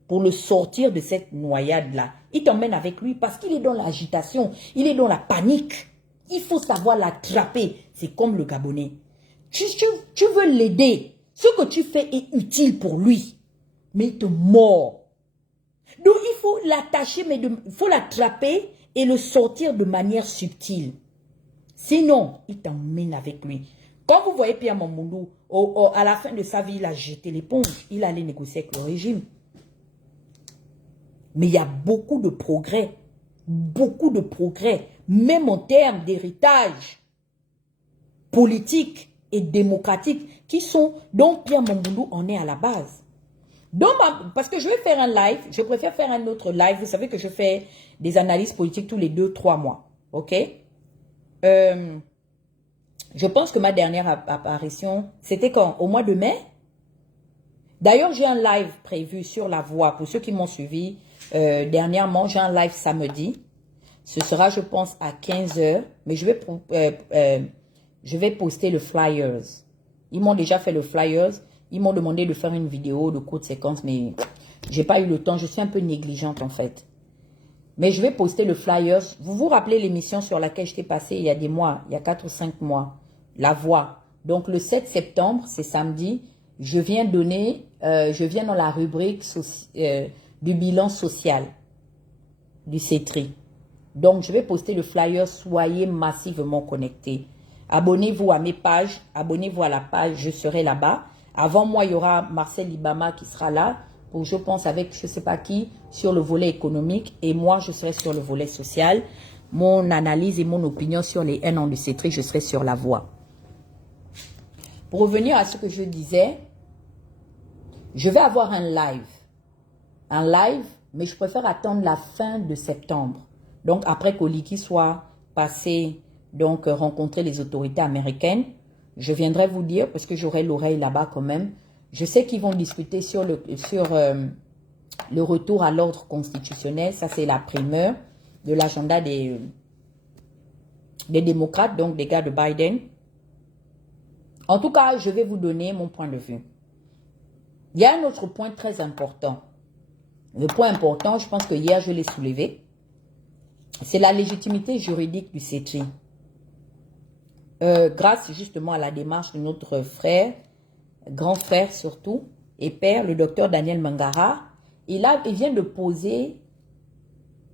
pour le sortir de cette noyade-là, il t'emmène avec lui parce qu'il est dans l'agitation, il est dans la panique. Il faut savoir l'attraper. C'est comme le Gabonais. Tu veux l'aider. Ce que tu fais est utile pour lui. Mais il te mord. Donc il faut l'attacher, mais il faut l'attraper et le sortir de manière subtile. Sinon, il t'emmène avec lui. Quand vous voyez Pierre Mamundou, à la fin de sa vie, il a jeté l'éponge. Il allait négocier avec le régime. Mais il y a beaucoup de progrès. Beaucoup de progrès. Même en termes d'héritage politique et démocratique qui sont, dont Pierre Mamundou en est à la base. Donc, parce que je vais faire un live, je préfère faire un autre live. Vous savez que je fais des analyses politiques tous les 2-3 mois. Ok? Je pense que ma dernière apparition, c'était quand? Au mois de mai? D'ailleurs, j'ai un live prévu sur La Voix. Pour ceux qui m'ont suivi dernièrement, j'ai un live samedi. Ce sera, je pense, à 15 h. Mais je vais poster le flyers. Ils m'ont déjà fait le flyers. Ils m'ont demandé de faire une vidéo de courte séquence, mais j'ai pas eu le temps. Je suis un peu négligente en fait. Mais je vais poster le flyers. Vous vous rappelez l'émission sur laquelle j'étais passée il y a des mois, il y a 4 ou 5 mois, La Voix. Donc le 7 septembre, c'est samedi, je viens dans la rubrique du bilan social du CETRI. Donc je vais poster le flyer, soyez massivement connectés. Abonnez-vous à mes pages, abonnez-vous à la page, je serai là-bas. Avant moi, il y aura Marcel Libama qui sera là, pour, je pense, avec je ne sais pas qui, sur le volet économique. Et moi, je serai sur le volet social. Mon analyse et mon opinion sur les 1 an de CETRI, je serai sur La Voix. Pour revenir à ce que je disais, je vais avoir un live. Un live, mais je préfère attendre la fin de septembre. Donc, après qu'Oliki soit passé, donc rencontrer les autorités américaines, je viendrai vous dire, parce que j'aurai l'oreille là-bas quand même, je sais qu'ils vont discuter sur le retour à l'ordre constitutionnel. Ça, c'est la primeur de l'agenda des démocrates, donc des gars de Biden. En tout cas, je vais vous donner mon point de vue. Il y a un autre point très important. Le point important, je pense que hier, je l'ai soulevé. C'est la légitimité juridique du CETRI. Grâce justement à la démarche de notre frère, grand frère surtout, et père, le docteur Daniel Mangara, il vient de poser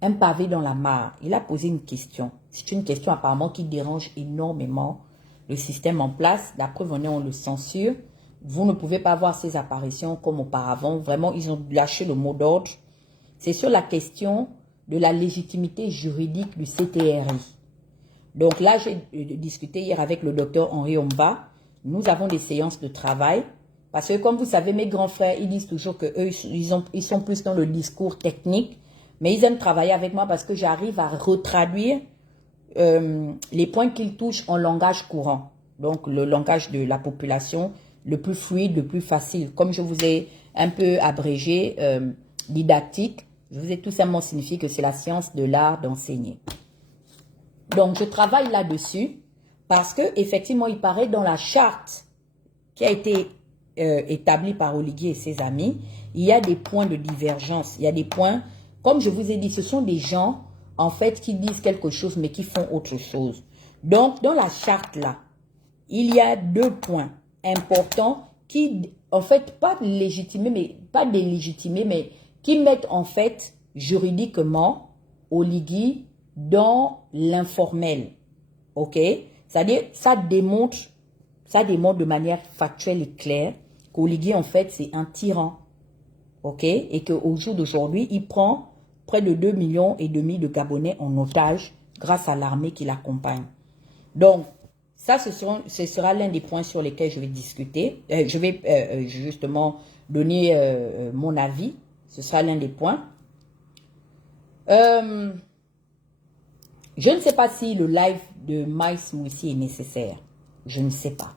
un pavé dans la mare. Il a posé une question. C'est une question apparemment qui dérange énormément le système en place. La preuve en est, on le censure. Vous ne pouvez pas voir ces apparitions comme auparavant. Vraiment, ils ont lâché le mot d'ordre. C'est sur la question de la légitimité juridique du CTRI. Donc là, j'ai discuté hier avec le docteur Henri Omba, Nous avons des séances de travail. Parce que comme vous savez, mes grands frères, ils disent toujours qu'eux, ils sont plus dans le discours technique. Mais ils aiment travailler avec moi parce que j'arrive à retraduire les points qu'ils touchent en langage courant. Donc, le langage de la population, le plus fluide, le plus facile. Comme je vous ai un peu abrégé, didactique, je vous ai tout simplement signifié que c'est la science de l'art d'enseigner. Donc, je travaille là-dessus parce que effectivement, il paraît dans la charte qui a été établie par Oligui et ses amis, il y a des points de divergence. Il y a des points, comme je vous ai dit, ce sont des gens, en fait, qui disent quelque chose, mais qui font autre chose. Donc, dans la charte là, il y a 2 points importants qui, en fait, pas légitimés, mais pas délégitimés, mais qui mettent, en fait, juridiquement, Oligui dans l'informel. OK? C'est-à-dire, ça démontre de manière factuelle et claire qu'Oligui, en fait, c'est un tyran. OK? Et qu'au jour d'aujourd'hui, il prend près de 2,5 millions de Gabonais en otage grâce à l'armée qui l'accompagne. Donc, ça, ce sera l'un des points sur lesquels je vais discuter. Je vais justement donner mon avis. Ce sera l'un des points. Je ne sais pas si le live de Miles Moussi est nécessaire. Je ne sais pas.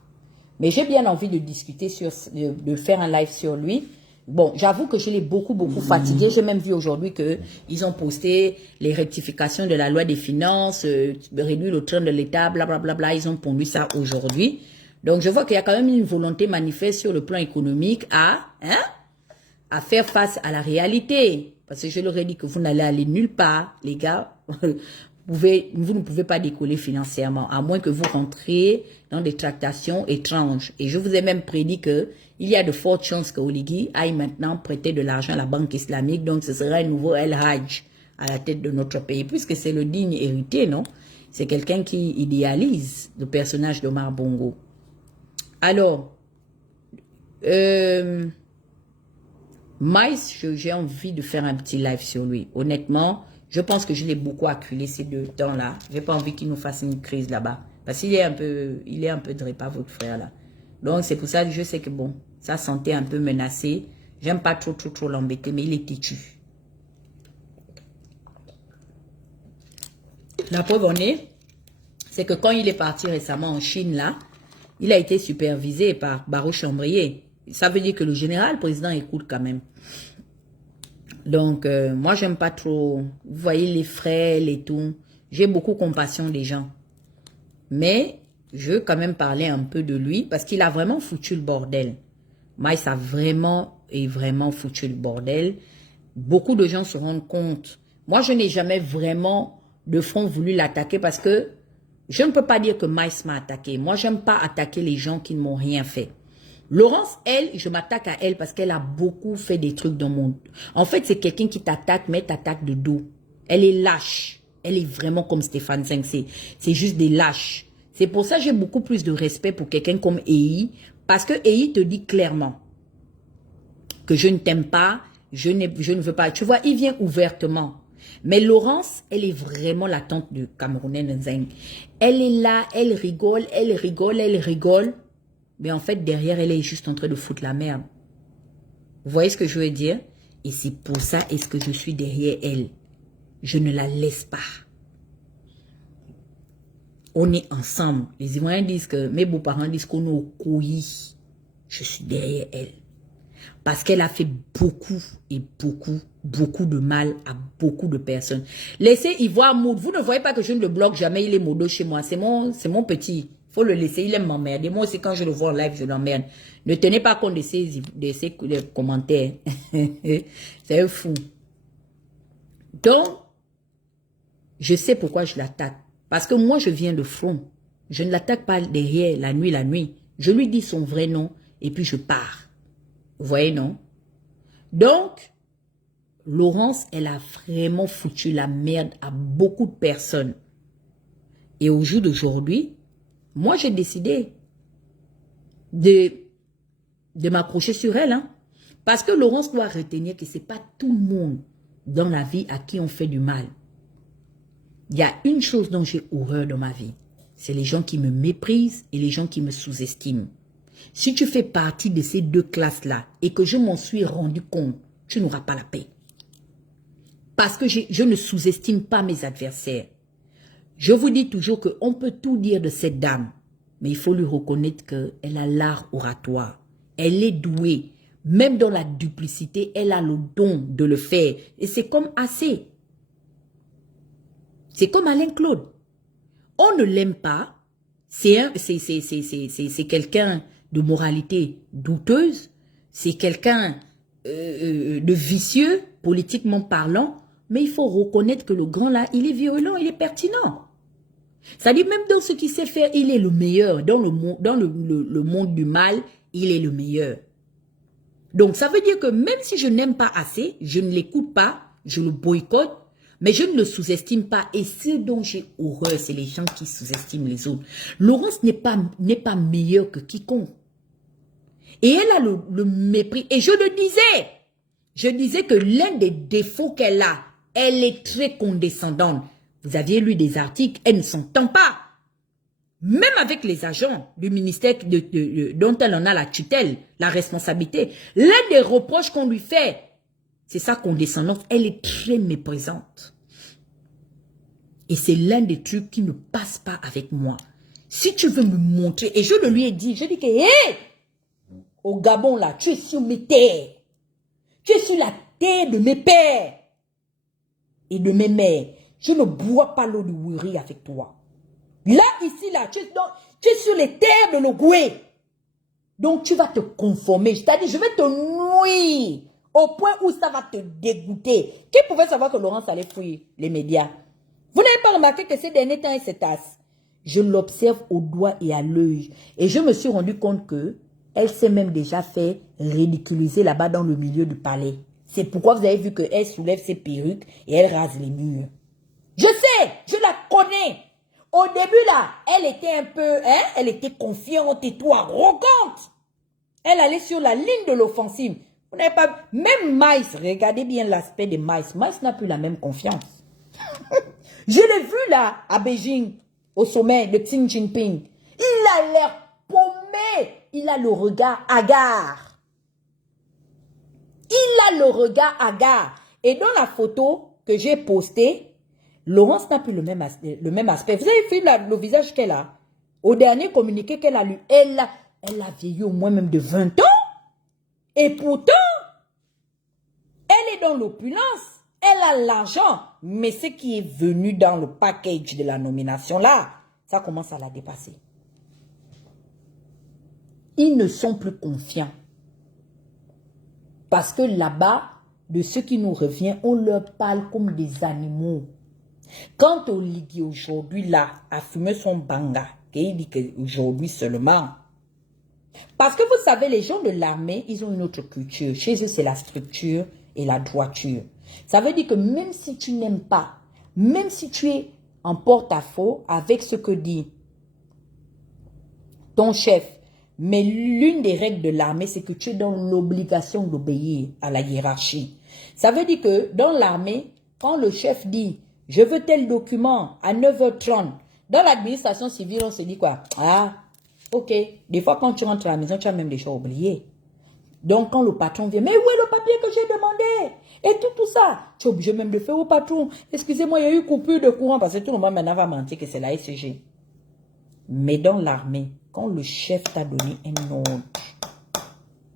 Mais j'ai bien envie de discuter de faire un live sur lui. Bon, j'avoue que je l'ai beaucoup fatigué. J'ai même vu aujourd'hui qu'ils ont posté les rectifications de la loi des finances, réduire le train de l'État, blablabla. Ils ont pondu ça aujourd'hui. Donc, je vois qu'il y a quand même une volonté manifeste sur le plan économique à faire face à la réalité. Parce que je leur ai dit que vous n'allez aller nulle part, les gars. Vous ne pouvez pas décoller financièrement, à moins que vous rentriez dans des tractations étranges. Et je vous ai même prédit que il y a de fortes chances que Oligui aille maintenant prêter de l'argent à la banque islamique. Donc, ce sera un nouveau El Hajj à la tête de notre pays, puisque c'est le digne héritier, non? C'est quelqu'un qui idéalise le personnage d'Omar Bongo. Alors, Miles, j'ai envie de faire un petit live sur lui. Honnêtement, je pense que je l'ai beaucoup acculé ces 2 temps-là. J'ai pas envie qu'il nous fasse une crise là-bas. Parce qu'il est un peu drépa, votre frère là. Donc, c'est pour ça que je sais que bon, sa santé est un peu menacée. J'aime pas trop l'embêter, mais il est têtu. La preuve en est, c'est que quand il est parti récemment en Chine là, il a été supervisé par Barreau Chambrier. Ça veut dire que le général président écoute quand même. Donc, moi, j'aime pas trop. Vous voyez les frêles et tout. J'ai beaucoup compassion des gens. Mais, je veux quand même parler un peu de lui parce qu'il a vraiment foutu le bordel. Miles a vraiment foutu le bordel. Beaucoup de gens se rendent compte. Moi, je n'ai jamais vraiment de front voulu l'attaquer parce que je ne peux pas dire que Miles m'a attaqué. Moi, j'aime pas attaquer les gens qui ne m'ont rien fait. Laurence, elle, je m'attaque à elle parce qu'elle a beaucoup fait des trucs dans mon... En fait, c'est quelqu'un qui t'attaque, mais t'attaque de dos. Elle est lâche. Elle est vraiment comme Stéphane 5C. C'est juste des lâches. C'est pour ça que j'ai beaucoup plus de respect pour quelqu'un comme Ei. Parce que Ei te dit clairement que je ne t'aime pas, je ne veux pas. Tu vois, il vient ouvertement. Mais Laurence, elle est vraiment la tante de Camerounais Nzeng. Elle est là, elle rigole. Mais en fait, derrière, elle est juste en train de foutre la merde. Vous voyez ce que je veux dire? Et c'est pour ça est-ce que je suis derrière elle. Je ne la laisse pas. On est ensemble. Les Ivoiriens disent que, mes beaux-parents disent qu'on est au couillis. Je suis derrière elle. Parce qu'elle a fait beaucoup de mal à beaucoup de personnes. Laissez Ivoire Mood. Vous ne voyez pas que je ne le bloque jamais. Il est modo chez moi. C'est mon petit. Faut le laisser, il aime m'emmerder. Moi aussi, quand je le vois en live, je l'emmerde. Ne tenez pas compte de ses commentaires. C'est un fou. Donc, je sais pourquoi je l'attaque. Parce que moi, je viens de front. Je ne l'attaque pas derrière, la nuit. Je lui dis son vrai nom et puis je pars. Vous voyez, non? Donc, Laurence, elle a vraiment foutu la merde à beaucoup de personnes. Et au jour d'aujourd'hui, moi, j'ai décidé de m'accrocher sur elle. Hein, parce que Laurence doit retenir que ce n'est pas tout le monde dans la vie à qui on fait du mal. Il y a une chose dont j'ai horreur dans ma vie. C'est les gens qui me méprisent et les gens qui me sous-estiment. Si tu fais partie de ces deux classes-là et que je m'en suis rendu compte, tu n'auras pas la paix. Parce que je ne sous-estime pas mes adversaires. Je vous dis toujours qu'on peut tout dire de cette dame, mais il faut lui reconnaître qu'elle a l'art oratoire. Elle est douée. Même dans la duplicité, elle a le don de le faire. Et c'est comme assez. C'est comme Alain Claude. On ne l'aime pas. C'est quelqu'un de moralité douteuse. C'est quelqu'un de vicieux, politiquement parlant. Mais il faut reconnaître que le grand là, il est virulent, il est pertinent. C'est-à-dire même dans ce qu'il sait faire, il est le meilleur. Dans le monde du mal, il est le meilleur. Donc ça veut dire que même si je n'aime pas assez, je ne l'écoute pas, je le boycotte, mais je ne le sous-estime pas. Et ce dont j'ai horreur, c'est les gens qui sous-estiment les autres. Laurence n'est pas meilleure que quiconque. Et elle a le mépris. Et je disais que l'un des défauts qu'elle a, elle est très condescendante. Vous aviez lu des articles, elle ne s'entend pas. Même avec les agents du ministère dont elle en a la tutelle, la responsabilité. L'un des reproches qu'on lui fait, c'est sa condescendance. Elle est très méprisante. Et c'est l'un des trucs qui ne passe pas avec moi. Si tu veux me montrer, et je le lui ai dit, je dis que, hé, au Gabon là, tu es sur mes terres. Tu es sur la terre de mes pères et de mes mères. Je ne bois pas l'eau de Wuri avec toi. Là, ici, là, tu es sur les terres de l'Ogoué. Donc, tu vas te conformer. C'est-à-dire, je vais te nuire au point où ça va te dégoûter. Qui pouvait savoir que Laurence allait fouiller les médias? Vous n'avez pas remarqué que ces derniers temps, elle se tasse. Je l'observe au doigt et à l'œil. Et je me suis rendu compte que elle s'est même déjà fait ridiculiser là-bas dans le milieu du palais. C'est pourquoi vous avez vu qu'elle soulève ses perruques et elle rase les murs. Je sais, je la connais. Au début là, elle était un peu, elle était confiante et tout, arrogante. Elle allait sur la ligne de l'offensive. Vous n'avez pas, même Maïs, regardez bien l'aspect de Maïs. Maïs n'a plus la même confiance. Je l'ai vu là, à Beijing, au sommet de Xi Jinping. Il a l'air paumé. Il a le regard hagard. Il a le regard hagard. Et dans la photo que j'ai postée, Laurence n'a plus le même aspect. Vous avez vu le visage qu'elle a? Au dernier communiqué qu'elle a lu, elle a vieilli au moins même de 20 ans. Et pourtant, elle est dans l'opulence. Elle a l'argent. Mais ce qui est venu dans le package de la nomination là, ça commence à la dépasser. Ils ne sont plus confiants. Parce que là-bas, de ce qui nous revient, on leur parle comme des animaux. Quand Oligui aujourd'hui là a fumé son banga, qu'il dit qu'aujourd'hui seulement, parce que vous savez, les gens de l'armée, ils ont une autre culture. Chez eux, c'est la structure et la droiture. Ça veut dire que même si tu n'aimes pas, même si tu es en porte-à-faux avec ce que dit ton chef, mais l'une des règles de l'armée, c'est que tu es dans l'obligation d'obéir à la hiérarchie. Ça veut dire que dans l'armée, quand le chef dit « je veux tel document à 9h30 », dans l'administration civile, on se dit quoi? Ah, ok. Des fois, quand tu rentres à la maison, tu as même déjà oublié. Donc, quand le patron vient, mais où est le papier que j'ai demandé? Et tout ça. Tu es obligé même de faire au patron. Excusez-moi, il y a eu coupure de courant parce que tout le monde maintenant va mentir que c'est la SCG. Mais dans l'armée, quand le chef t'a donné un ordre,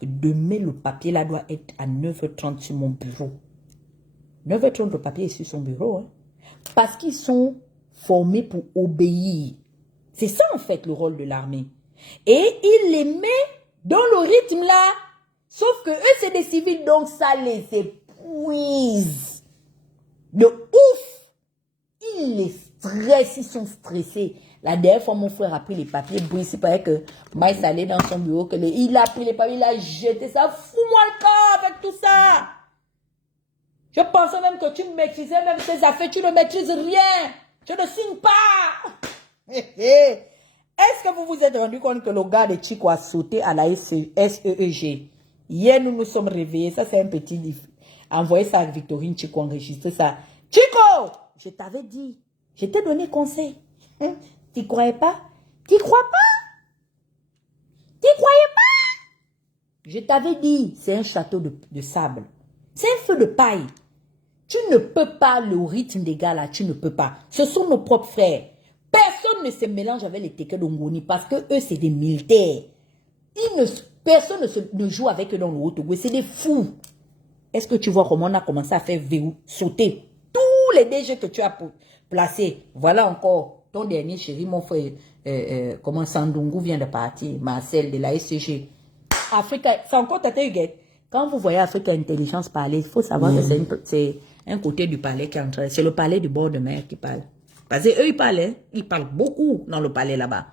que demain le papier là doit être à 9h30 sur mon bureau. 9h30, le papier est sur son bureau. Hein? Parce qu'ils sont formés pour obéir. C'est ça en fait le rôle de l'armée. Et il les met dans le rythme là. Sauf que eux c'est des civils, donc ça les épuise. De ouf. Ils les stressent, ils sont stressés. La dernière fois, mon frère a pris les papiers, il paraît que Maïs allait dans son bureau, il a pris les papiers, il a jeté ça. Fous-moi le corps avec tout ça. Je pensais même que tu maîtrisais même tes affaires, tu ne maîtrises rien. Je ne signe pas. Est-ce que vous vous êtes rendu compte que le gars de Chico a sauté à la SEEG? Hier, nous nous sommes réveillés. Ça, c'est un petit livre. Envoyez ça à Victorine Chico, enregistrez ça. Chico, je t'avais dit, je t'ai donné conseil. Tu croyais pas? Tu crois pas? Tu croyais pas? Je t'avais dit, c'est un château de sable. C'est un feu de paille. Tu ne peux pas, le rythme des gars là, tu ne peux pas. Ce sont nos propres frères. Personne ne se mélange avec les Teke d'Ongoni parce que eux, c'est des militaires. Personne ne joue avec eux dans le Haut-Togo. C'est des fous. Est-ce que tu vois comment on a commencé à faire sauter tous les DG que tu as placés? Voilà encore ton dernier chéri, mon frère, comment Sandungu vient de partir, Marcel de la SCG. Africa, c'est encore Tata Huguette. Quand vous voyez Africa Intelligence parler, il faut savoir que c'est un côté du palais qui est en train. C'est le palais du bord de mer qui parle. Parce qu'eux, ils parlent, hein? Ils parlent beaucoup dans le palais là-bas.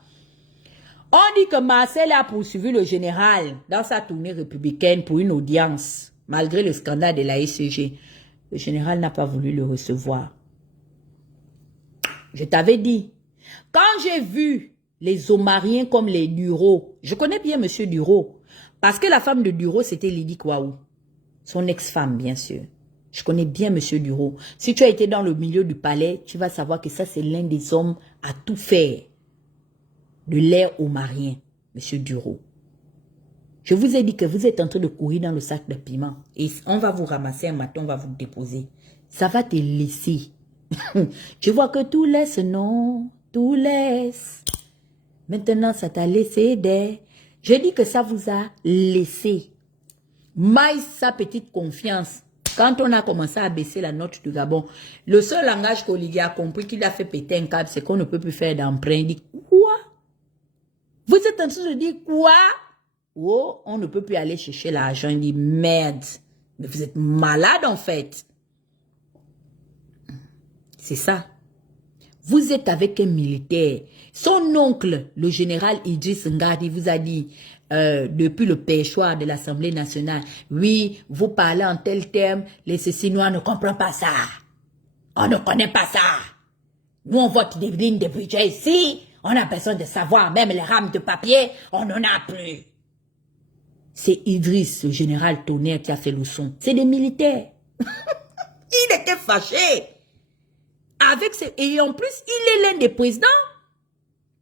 On dit que Marcel a poursuivi le général dans sa tournée républicaine pour une audience, malgré le scandale de la SCG. Le général n'a pas voulu le recevoir. Je t'avais dit, quand j'ai vu les Omariens comme les Duro, je connais bien M. Duro, parce que la femme de Duro, c'était Lydie Kouaou, son ex-femme, bien sûr. Je connais bien M. Duro. Si tu as été dans le milieu du palais, tu vas savoir que ça, c'est l'un des hommes à tout faire de l'ère omarien, M. Duro. Je vous ai dit que vous êtes en train de courir dans le sac de piment. Et on va vous ramasser un matin, on va vous déposer. Ça va te laisser. Tu vois que tout laisse, non, tout laisse. Maintenant, ça t'a laissé des... Je dis que ça vous a laissé. Maïs sa petite confiance. Quand on a commencé à baisser la note du Gabon, le seul langage qu'Olivier a compris qu'il a fait péter un câble, c'est qu'on ne peut plus faire d'emprunt. Il dit, quoi? Vous êtes en train de dire quoi? Oh, on ne peut plus aller chercher l'argent. Il dit, merde. Mais vous êtes malade en fait. C'est ça. Vous êtes avec un militaire. Son oncle, le général Idriss Ngadi, vous a dit, depuis le pêchoir de l'Assemblée nationale, oui, vous parlez en tel terme, les Cécinois ne comprennent pas ça. On ne connaît pas ça. Nous, on vote des lignes de budget ici, on a besoin de savoir, même les rames de papier, on n'en a plus. C'est Idriss, le général Tonnerre, qui a fait le son. C'est des militaires. Il était fâché. Et en plus, il est l'un des présidents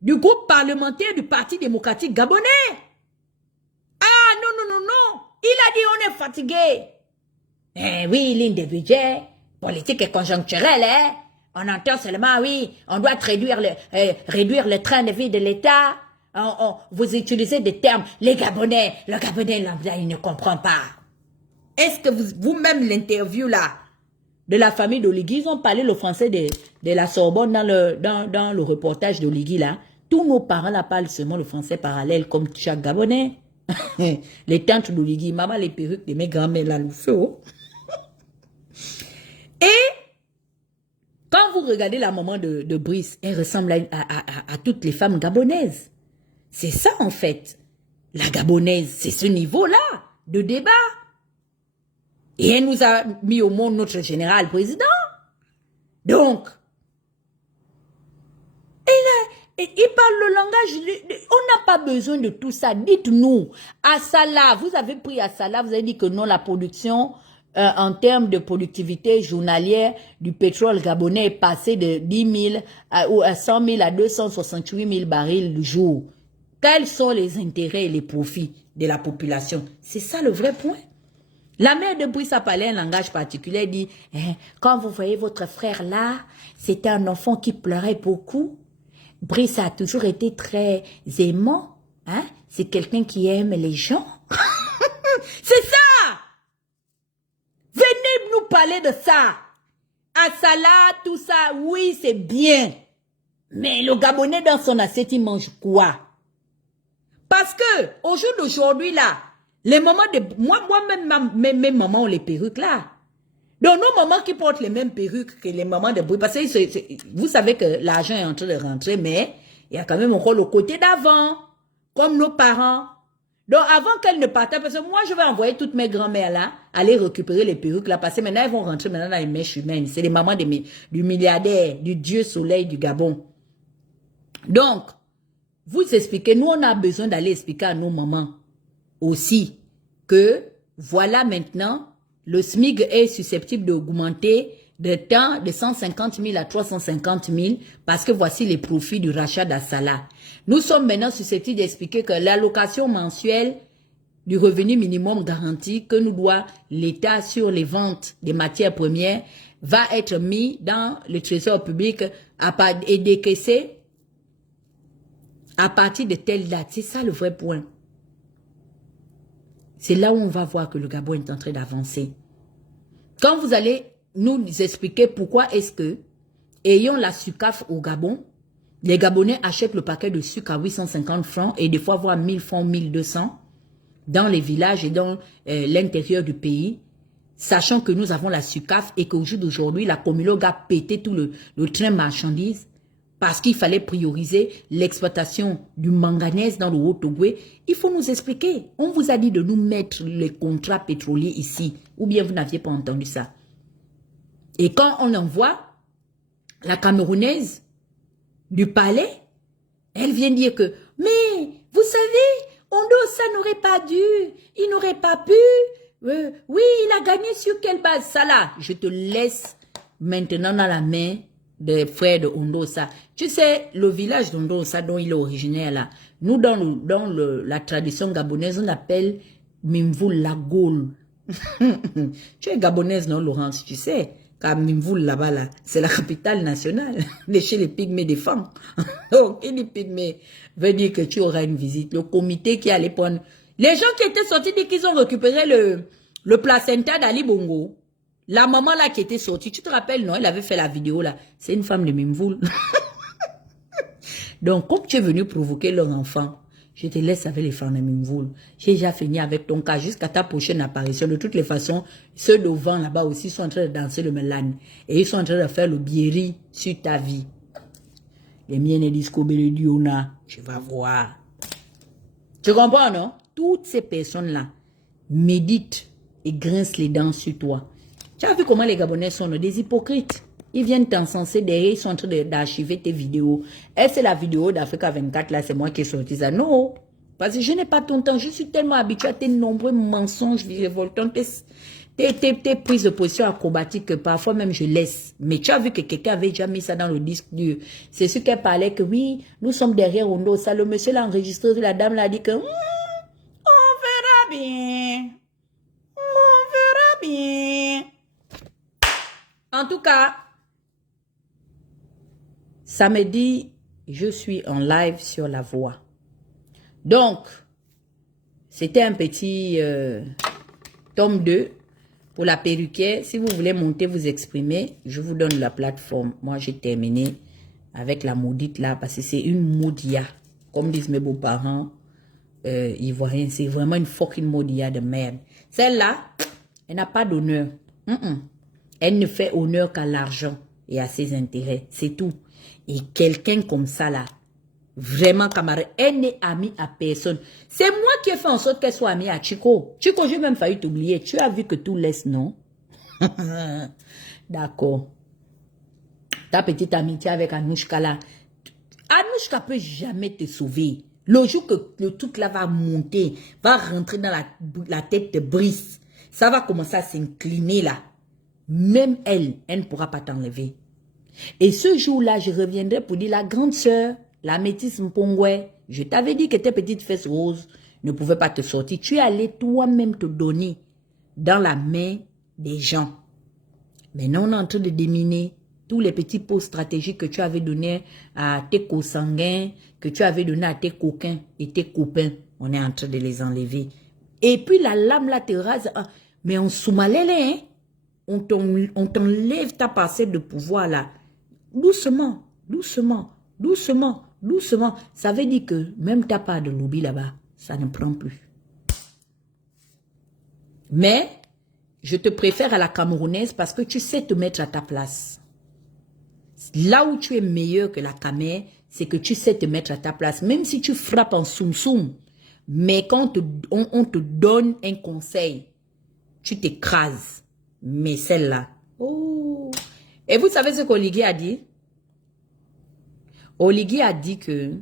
du groupe parlementaire du Parti démocratique gabonais. Ah, non, non, non, non. Il a dit on est fatigué. Eh oui, ligne de budget, politique et conjoncturelle, hein. On entend seulement, oui, on doit réduire le train de vie de l'État. Vous utilisez des termes, le Gabonais lambda, il ne comprend pas. Est-ce que vous-même l'interview là, de la famille d'Oligui, ils ont parlé le français de la Sorbonne dans le reportage d'Oligui là. Tous nos parents là parlent seulement le français parallèle comme chaque Gabonais. Les tantes d'Oligui, maman les perruques de mes grands-mères là, le feu. Et quand vous regardez la maman de Brice, elle ressemble à toutes les femmes gabonaises. C'est ça en fait. La gabonaise, c'est ce niveau-là de débat. Et elle nous a mis au monde notre général président. Donc, il parle le langage. On n'a pas besoin de tout ça. Dites-nous, Assala, vous avez pris Assala, vous avez dit que non, la production, en termes de productivité journalière du pétrole gabonais est passée de 10 000 à 100 000 à 268 000 barils le jour. Quels sont les intérêts et les profits de la population? C'est ça le vrai point. La mère de Brice a parlé un langage particulier, elle dit, quand vous voyez votre frère là, c'était un enfant qui pleurait beaucoup. Brice a toujours été très aimant, hein? C'est quelqu'un qui aime les gens. C'est ça! Venez nous parler de ça. Assala, tout ça, oui, c'est bien. Mais le Gabonais dans son assiette, il mange quoi? Parce que, au jour d'aujourd'hui là, les mamans de... Moi-même, mes mamans ont les perruques là. Donc, nos mamans qui portent les mêmes perruques que les mamans de bruit. Parce que vous savez que l'argent est en train de rentrer, mais il y a quand même encore le côté d'avant. Comme nos parents. Donc, avant qu'elles ne partent, parce que moi, je vais envoyer toutes mes grand-mères là, aller récupérer les perruques là, parce que maintenant, elles vont rentrer maintenant dans les mèches humaines. C'est les mamans du milliardaire, du dieu soleil du Gabon. Donc, vous expliquez, nous, on a besoin d'aller expliquer à nos mamans aussi que voilà maintenant, le SMIC est susceptible d'augmenter de temps de 150 000 à 350 000 parce que voici les profits du rachat d'Assala. Nous sommes maintenant susceptibles d'expliquer que l'allocation mensuelle du revenu minimum garanti que nous doit l'État sur les ventes des matières premières va être mis dans le trésor public et décaissé à partir de telle date. C'est ça le vrai point. C'est là où on va voir que le Gabon est en train d'avancer. Quand vous allez nous expliquer pourquoi est-ce que, ayant la SUCAF au Gabon, les Gabonais achètent le paquet de sucre à 850 francs et des fois voire 1000 francs, 1200 dans les villages et dans l'intérieur du pays, sachant que nous avons la SUCAF et qu'au jour d'aujourd'hui, la Comilog a pété tout le train marchandises parce qu'il fallait prioriser l'exploitation du manganèse dans le Haut-Ogooué. Il faut nous expliquer. On vous a dit de nous mettre les contrats pétroliers ici, ou bien vous n'aviez pas entendu ça. Et quand on envoie la Camerounaise du palais, elle vient dire que, mais vous savez, Ondo, ça n'aurait pas dû, il n'aurait pas pu, oui, il a gagné sur quelle base, ça là, je te laisse maintenant dans la main des frères de Ondosa. Tu sais, le village d'Ondosa dont il est originaire là, nous dans la tradition gabonaise, on appelle Mimvoul la Gaule. Tu es gabonaise non Laurence, tu sais, car Mimvoul là-bas là, c'est la capitale nationale de chez les pygmées des femmes. Donc, il dit pygmées, veut dire que tu auras une visite. Le comité qui allait prendre, les gens qui étaient sortis disent qu'ils ont récupéré le placenta d'Ali Bongo. La maman là qui était sortie, tu te rappelles, non? Elle avait fait la vidéo là. C'est une femme de Mimvoul. Donc, comme tu es venu provoquer leur enfant, je te laisse avec les femmes de Mimvoul. J'ai déjà fini avec ton cas jusqu'à ta prochaine apparition. De toutes les façons, ceux devant là-bas aussi sont en train de danser le Melan. Et ils sont en train de faire le biéri sur ta vie. Les miens ne disent qu'Obélédiona, tu vas voir. Tu comprends, non? Toutes ces personnes-là méditent et grincent les dents sur toi. Tu as vu comment les Gabonais sont des hypocrites. Ils viennent t'encenser derrière, ils sont en train d'archiver tes vidéos. Et c'est la vidéo d'Africa 24, là, c'est moi qui ai sorti ça. Non, parce que je n'ai pas ton temps. Je suis tellement habitué à tes nombreux mensonges révoltants, tes prises de position acrobatiques que parfois même je laisse. Mais tu as vu que quelqu'un avait déjà mis ça dans le disque dur. C'est ce qu'elle parlait que oui, nous sommes derrière Ondo. Ça, le monsieur l'a enregistré, la dame l'a dit que on verra bien. On verra bien. En tout cas, samedi, je suis en live sur La Voix. Donc, c'était un petit tome 2 pour la perruquière. Si vous voulez monter, vous exprimer, je vous donne la plateforme. Moi, j'ai terminé avec la maudite là, parce que c'est une maudia. Comme disent mes beaux-parents ivoiriens, c'est vraiment une fucking maudia de merde. Celle-là, elle n'a pas d'honneur. Elle ne fait honneur qu'à l'argent et à ses intérêts. C'est tout. Et quelqu'un comme ça là, vraiment camarade, elle n'est amie à personne. C'est moi qui ai fait en sorte qu'elle soit amie à Chico. Chico, j'ai même failli t'oublier. Tu as vu que tout laisse, non? D'accord. Ta petite amitié avec Anouchka là. Anouchka peut jamais te sauver. Le jour que le truc là va monter, va rentrer dans la tête de Brice, ça va commencer à s'incliner là. Même elle ne pourra pas t'enlever. Et ce jour-là, je reviendrai pour dire la grande sœur, la métisse Mpongwe, je t'avais dit que tes petites fesses roses ne pouvaient pas te sortir. Tu es allé toi-même te donner dans la main des gens. Maintenant, on est en train de déminer tous les petits pots stratégiques que tu avais donnés à tes consanguins, que tu avais donnés à tes coquins et tes copains. On est en train de les enlever. Et puis la lame là te rase. Mais on soumalèle, hein? On t'enlève ta parcelle de pouvoir là. Doucement, doucement, doucement, doucement. Ça veut dire que même ta part de lobby là-bas, ça ne prend plus. Mais, je te préfère à la Camerounaise parce que tu sais te mettre à ta place. Là où tu es meilleur que la Camé, c'est que tu sais te mettre à ta place. Même si tu frappes en soum-soum, mais quand on te donne un conseil, tu t'écrases. Mais celle-là, oh. Et vous savez ce qu'Oligui a dit? Oligui a dit que,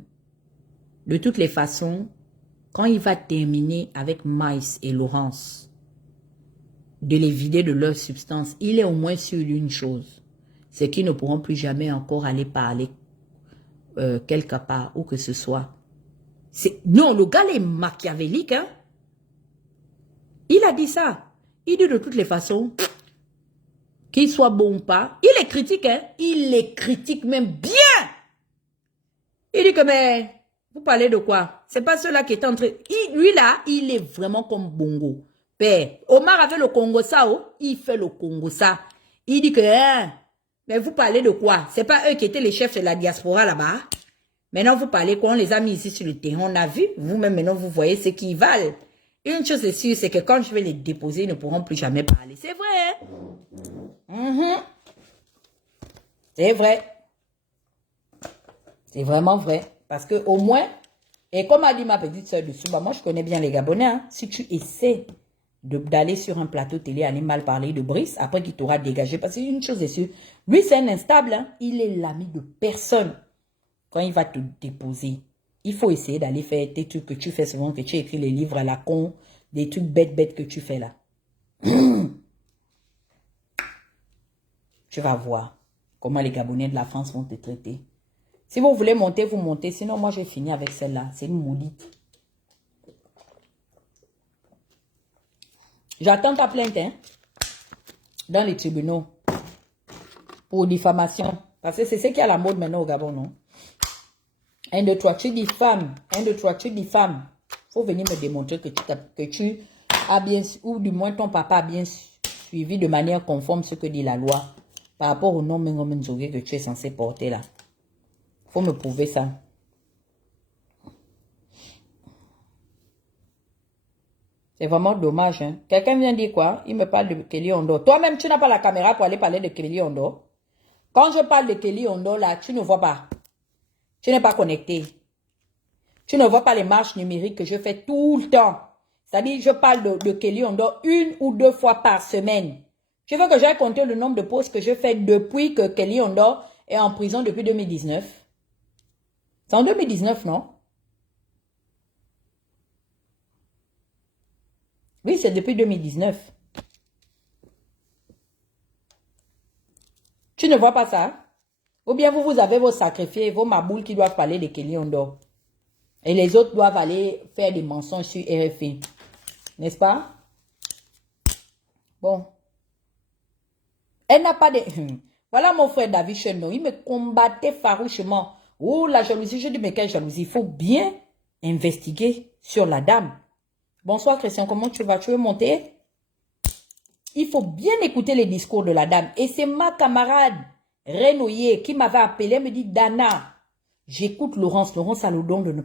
de toutes les façons, quand il va terminer avec Maïs et Laurence, de les vider de leur substance, il est au moins sûr d'une chose, c'est qu'ils ne pourront plus jamais encore aller parler quelque part, où que ce soit. Non, le gars est machiavélique, hein? Il a dit ça. Il dit de toutes les façons, qu'il soit bon ou pas, il les critique, hein. Il les critique même bien. Il dit que, mais, vous parlez de quoi? C'est pas ceux-là qui étaient en train... Lui là, il est vraiment comme Bongo. Père, Omar avait le Congo Sao, il fait le Congo ça. Il dit que, hein, mais vous parlez de quoi? C'est pas eux qui étaient les chefs de la diaspora là-bas. Maintenant, vous parlez quoi? On les a mis ici sur le terrain, on a vu. Vous-même, maintenant, vous voyez ce qu'ils valent. Une chose est sûre, c'est que quand je vais les déposer, ils ne pourront plus jamais parler. C'est vrai, hein? C'est vrai. C'est vraiment vrai. Parce que au moins, et comme a dit ma petite soeur dessous, bah moi je connais bien les Gabonais, hein, si tu essaies d'aller sur un plateau télé, aller mal parler de Brice, après qu'il t'aura dégagé, parce qu'une chose est sûre, lui c'est un instable, hein, il est l'ami de personne. Quand il va te déposer, il faut essayer d'aller faire tes trucs que tu fais souvent, que tu écris les livres à la con, des trucs bêtes que tu fais là. Tu vas voir comment les Gabonais de la France vont te traiter. Si vous voulez monter, vous montez. Sinon, moi, j'ai fini avec celle-là. C'est une maudite. J'attends ta plainte, hein, dans les tribunaux. Pour diffamation. Parce que c'est ce qui est à la mode maintenant au Gabon, non? 1, 2, 3, tu diffames. 1, 2, 3, tu diffames. Faut venir me démontrer que tu as bien, ou du moins ton papa a bien suivi de manière conforme ce que dit la loi. Par rapport au nom Mengomenzogé que tu es censé porter là. Faut me prouver ça. C'est vraiment dommage. Hein? Quelqu'un vient dire quoi? Il me parle de Kelly Ondo. Toi-même, tu n'as pas la caméra pour aller parler de Kelly Ondo. Quand je parle de Kelly Ondo, là, tu ne vois pas. Tu n'es pas connecté. Tu ne vois pas les marches numériques que je fais tout le temps. C'est-à-dire, je parle de Kelly Ondo 1 ou 2 fois par semaine. Tu veux que j'aille compter le nombre de posts que je fais depuis que Kelly Ondo est en prison depuis 2019? C'est en 2019, non? Oui, c'est depuis 2019. Tu ne vois pas ça? Ou bien vous avez vos sacrifiés, vos maboules qui doivent parler de Kelly Ondo. Et les autres doivent aller faire des mensonges sur RFI. N'est-ce pas? Bon. Elle n'a pas de... Voilà mon frère David Chenon. Il me combattait farouchement. Oh, la jalousie. Je dis, mais quelle jalousie? Il faut bien investiguer sur la dame. Bonsoir Christian, comment tu vas? Tu veux monter? Il faut bien écouter les discours de la dame. Et c'est ma camarade Renoyer qui m'avait appelé, me dit, Dana, j'écoute Laurence. Laurence a le don de ne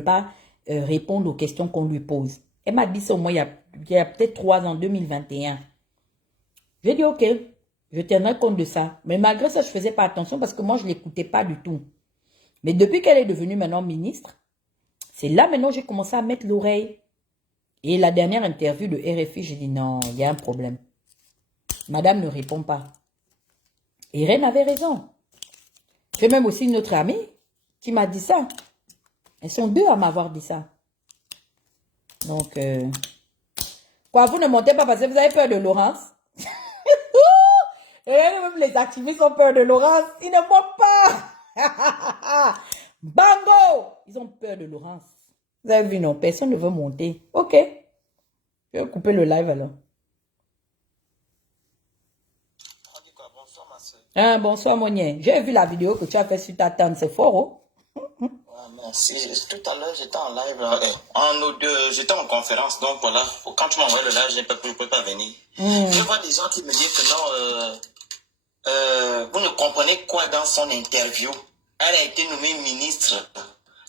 pas répondre aux questions qu'on lui pose. Elle m'a dit ça au moins il y a peut-être 3 ans, 2021. J'ai dit, ok, je tiendrai compte de ça. Mais malgré ça, je ne faisais pas attention parce que moi, je ne l'écoutais pas du tout. Mais depuis qu'elle est devenue maintenant ministre, c'est là maintenant j'ai commencé à mettre l'oreille. Et la dernière interview de RFI, j'ai dit non, il y a un problème. Madame ne répond pas. Et Reine avait raison. J'ai même aussi une autre amie qui m'a dit ça. Elles sont 2 à m'avoir dit ça. Donc, quoi, vous ne montez pas parce que vous avez peur de Laurence? Et même les activistes ont peur de Laurence. Ils ne montent pas. Bango! Ils ont peur de Laurence. Vous avez vu, non? Personne ne veut monter. Ok. Je vais couper le live alors. Ah, bonsoir, Monnier. J'ai vu la vidéo que tu as fait sur ta tante. C'est fort, oh? Ouais, merci. Tout à l'heure, j'étais en live. J'étais en conférence. Donc voilà, quand tu m'as envoyé le live, je ne peux pas venir. Je vois des gens qui me disent que non, vous ne comprenez quoi dans son interview. Elle a été nommée ministre.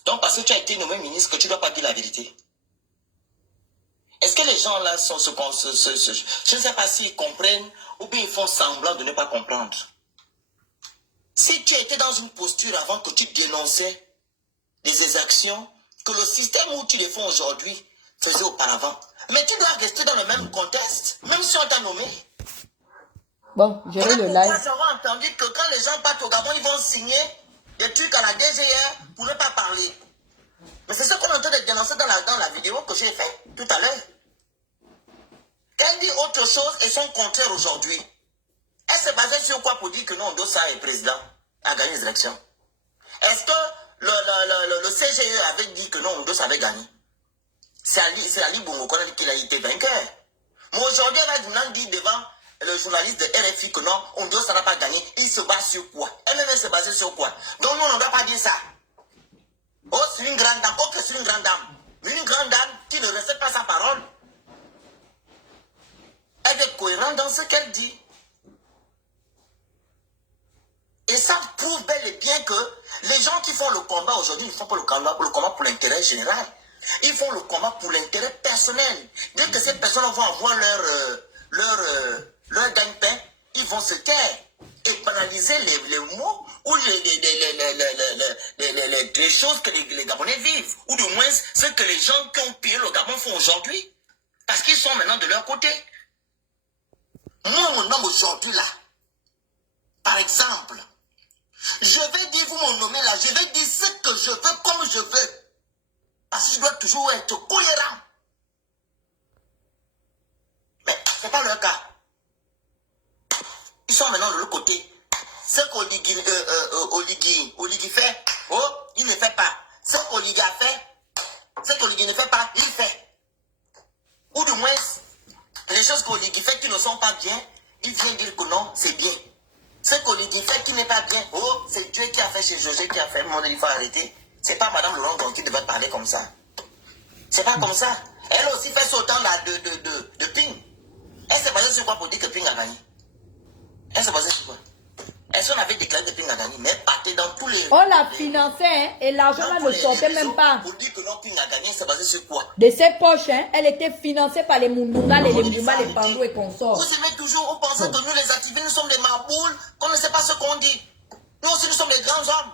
Donc, parce que tu as été nommé ministre, que tu ne dois pas dire la vérité. Est-ce que les gens là je ne sais pas s'ils comprennent ou bien ils font semblant de ne pas comprendre. Si tu étais dans une posture avant que tu dénonçais des exactions que le système où tu les fais aujourd'hui faisait auparavant, mais tu dois rester dans le même contexte, même si on t'a nommé. Bon, je vais le live. Pourquoi j'aurais entendu que quand les gens partent au Gabon, ils vont signer des trucs à la DGR pour ne pas parler. Mais c'est ce qu'on est en train de dénoncer dans la vidéo que j'ai fait tout à l'heure. Elle dit autre chose et son contraire aujourd'hui. Elle se basait sur quoi pour dire que non, Dossa est président, a gagné les élections? Est-ce que le CGE avait dit que non, Dossa avait gagné? C'est Ali Bongo qu'on a dit qu'il a été vainqueur. Mais aujourd'hui, elle va dire devant le journaliste de RFI que non, Ondo, ça n'a pas gagné. Il se base sur quoi? Elle-même se base sur quoi? Donc nous, on ne doit pas dire ça. Oh, c'est une grande dame. Ok, c'est une grande dame. Mais une grande dame qui ne respecte pas sa parole. Elle est cohérente dans ce qu'elle dit. Et ça prouve bel et bien que les gens qui font le combat aujourd'hui, ils ne font pas le combat pour l'intérêt général. Ils font le combat pour l'intérêt personnel. Dès que ces personnes vont avoir leur gagne-pain, ils vont se taire et banaliser les mots ou les choses que les Gabonais vivent. Ou du moins ce que les gens qui ont pillé le Gabon font aujourd'hui. Parce qu'ils sont maintenant de leur côté. Moi, mon nom aujourd'hui là, par exemple, je vais dire, vous me nommez là, je vais dire ce que je veux comme je veux. Parce que je dois toujours être cohérent. Mais ce n'est pas leur cas. Ils sont maintenant de l'autre côté. Ce qu'Oligui fait, oh, il ne fait pas. Ce qu'Oligui a fait, ce qu'Oligui ne fait pas, il fait. Ou du moins, les choses qu'Oligui fait qui ne sont pas bien, il vient dire que non, c'est bien. Ce qu'Oligui fait qui n'est pas bien, oh, c'est Dieu qui a fait chez José qui a fait, mon il faut arrêter. C'est pas Madame Laurent qui devait parler comme ça. C'est pas comme ça. Elle aussi fait ce temps là de Ping. Elle s'est basée sur quoi pour dire que Ping a gagné? Elle s'est basée sur quoi? Est-ce qu'on avait déclaré que Ping a gagné? Mais partait dans tous les... On l'a financé, hein, et l'argent ne sortait même pas. Pour dire que non, Ping a gagné, c'est basé sur quoi? De ses poches, hein, elle était financée par les Mundunga, les Mumba, les Pandou et consorts. Vous aimez toujours, vous pensez que nous les activistes, nous sommes des marboules, qu'on ne sait pas ce qu'on dit. Nous aussi, nous sommes des grands hommes.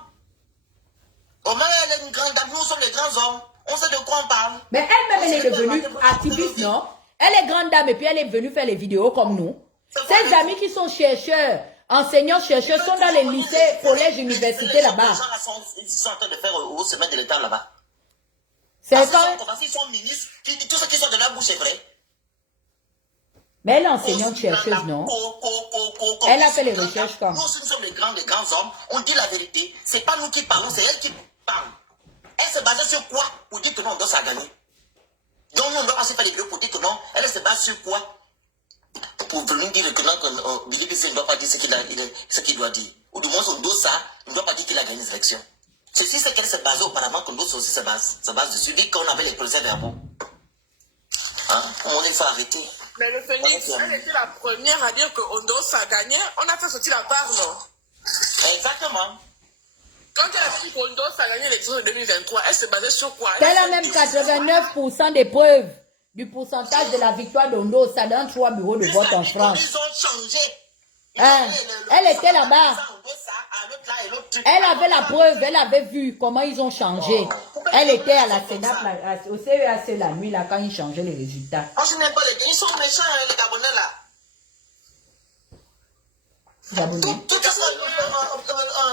Omar, elle est une grande dame, nous sommes des grands hommes. On sait de quoi on parle. Mais elle-même, elle est devenue activiste, non? Elle est grande dame et puis elle est venue faire les vidéos comme nous. Ses amis qui sont chercheurs, enseignants-chercheurs, sont dans les lycées, collèges, universités là-bas. Ils sont en train de faire au sommet de l'État là-bas. C'est Parce quand... qu'ils sont ministres, tout ce qui sort de la bouche, c'est vrai. Mais elle est enseignante-chercheuse, non? Elle a fait les recherches comme... Nous aussi, nous sommes les grands hommes. On dit la vérité. C'est pas nous qui parlons, c'est elle qui parle. Elle se base sur quoi pour dire que non, on doit ça gagner? Donc nous, on doit passer par les vidéos pour dire que non. Elle se base sur quoi? Pour venir dire que non, Billy Bissé ne doit pas dire ce qu'il doit dire. Ou du moins, on doit ça, il ne doit pas dire qu'il a gagné les élections. Ceci, c'est qu'elle se base auparavant, que d'autres aussi se base dessus. Dès qu'on avait les procès-verbaux. Hein? On il faut arrêter. Mais le Phoenix, elle était la première à dire que Ondos a gagné. On a fait sortir la part, non? Exactement. Quand elle a dit qu'Ondos a gagné l'élection de 2023, elle se basait sur quoi? Elle a même 89% des preuves du pourcentage de la victoire d'Ondo, ça dans 3 bureaux de vote en France. Ils ont changé. Hein? Elle était là-bas. Elle avait la preuve, elle avait vu comment ils ont changé. Elle était à la Sénat, au CEAC la nuit, là, quand ils changeaient les résultats. Moi, je n'aime pas les gars, ils sont méchants, hein, les Gabonais, là. Tout ce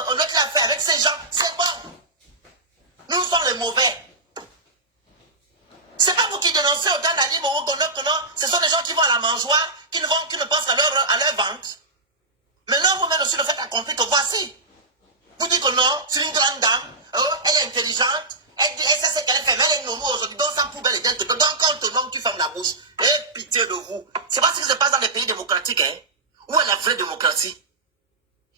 qu'on a fait avec ces gens, c'est bon. Nous sommes les mauvais. C'est pas vous qui dénoncez autant d'Ali que non, ce sont des gens qui vont à la mangeoire, qui ne pensent qu'à leur vente. Maintenant, vous-même aussi le fait accomplir que voici. Vous dites que non, c'est une grande dame, elle est intelligente, elle sait ce qu'elle fait, mais elle est nommée aujourd'hui, donc ça poubelle et d'être. Donc quand on te nomme, tu fermes la bouche. Et pitié de vous. C'est pas ce qui se passe dans les pays démocratiques, hein. Où est la vraie démocratie?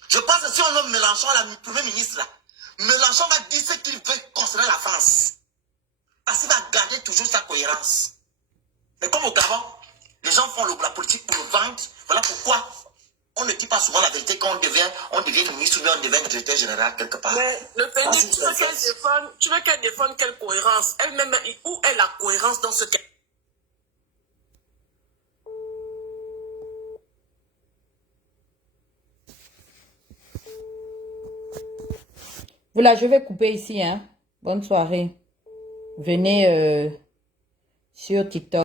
Je pense que si on nomme Mélenchon à la Premier ministre, là, Mélenchon va dire ce qu'il veut concernant la France. Parce qu'il va garder toujours sa cohérence. Mais comme au Gabon, les gens font la politique pour le vendre. Voilà pourquoi on ne dit pas souvent la vérité quand on devient ministre ou bien on devient directeur général quelque part. Mais le pays, tu veux qu'elle défende quelle cohérence? Elle-même, où est la cohérence dans ce qu'elle... Voilà, je vais couper ici, hein. Bonne soirée. Venez sur TikTok.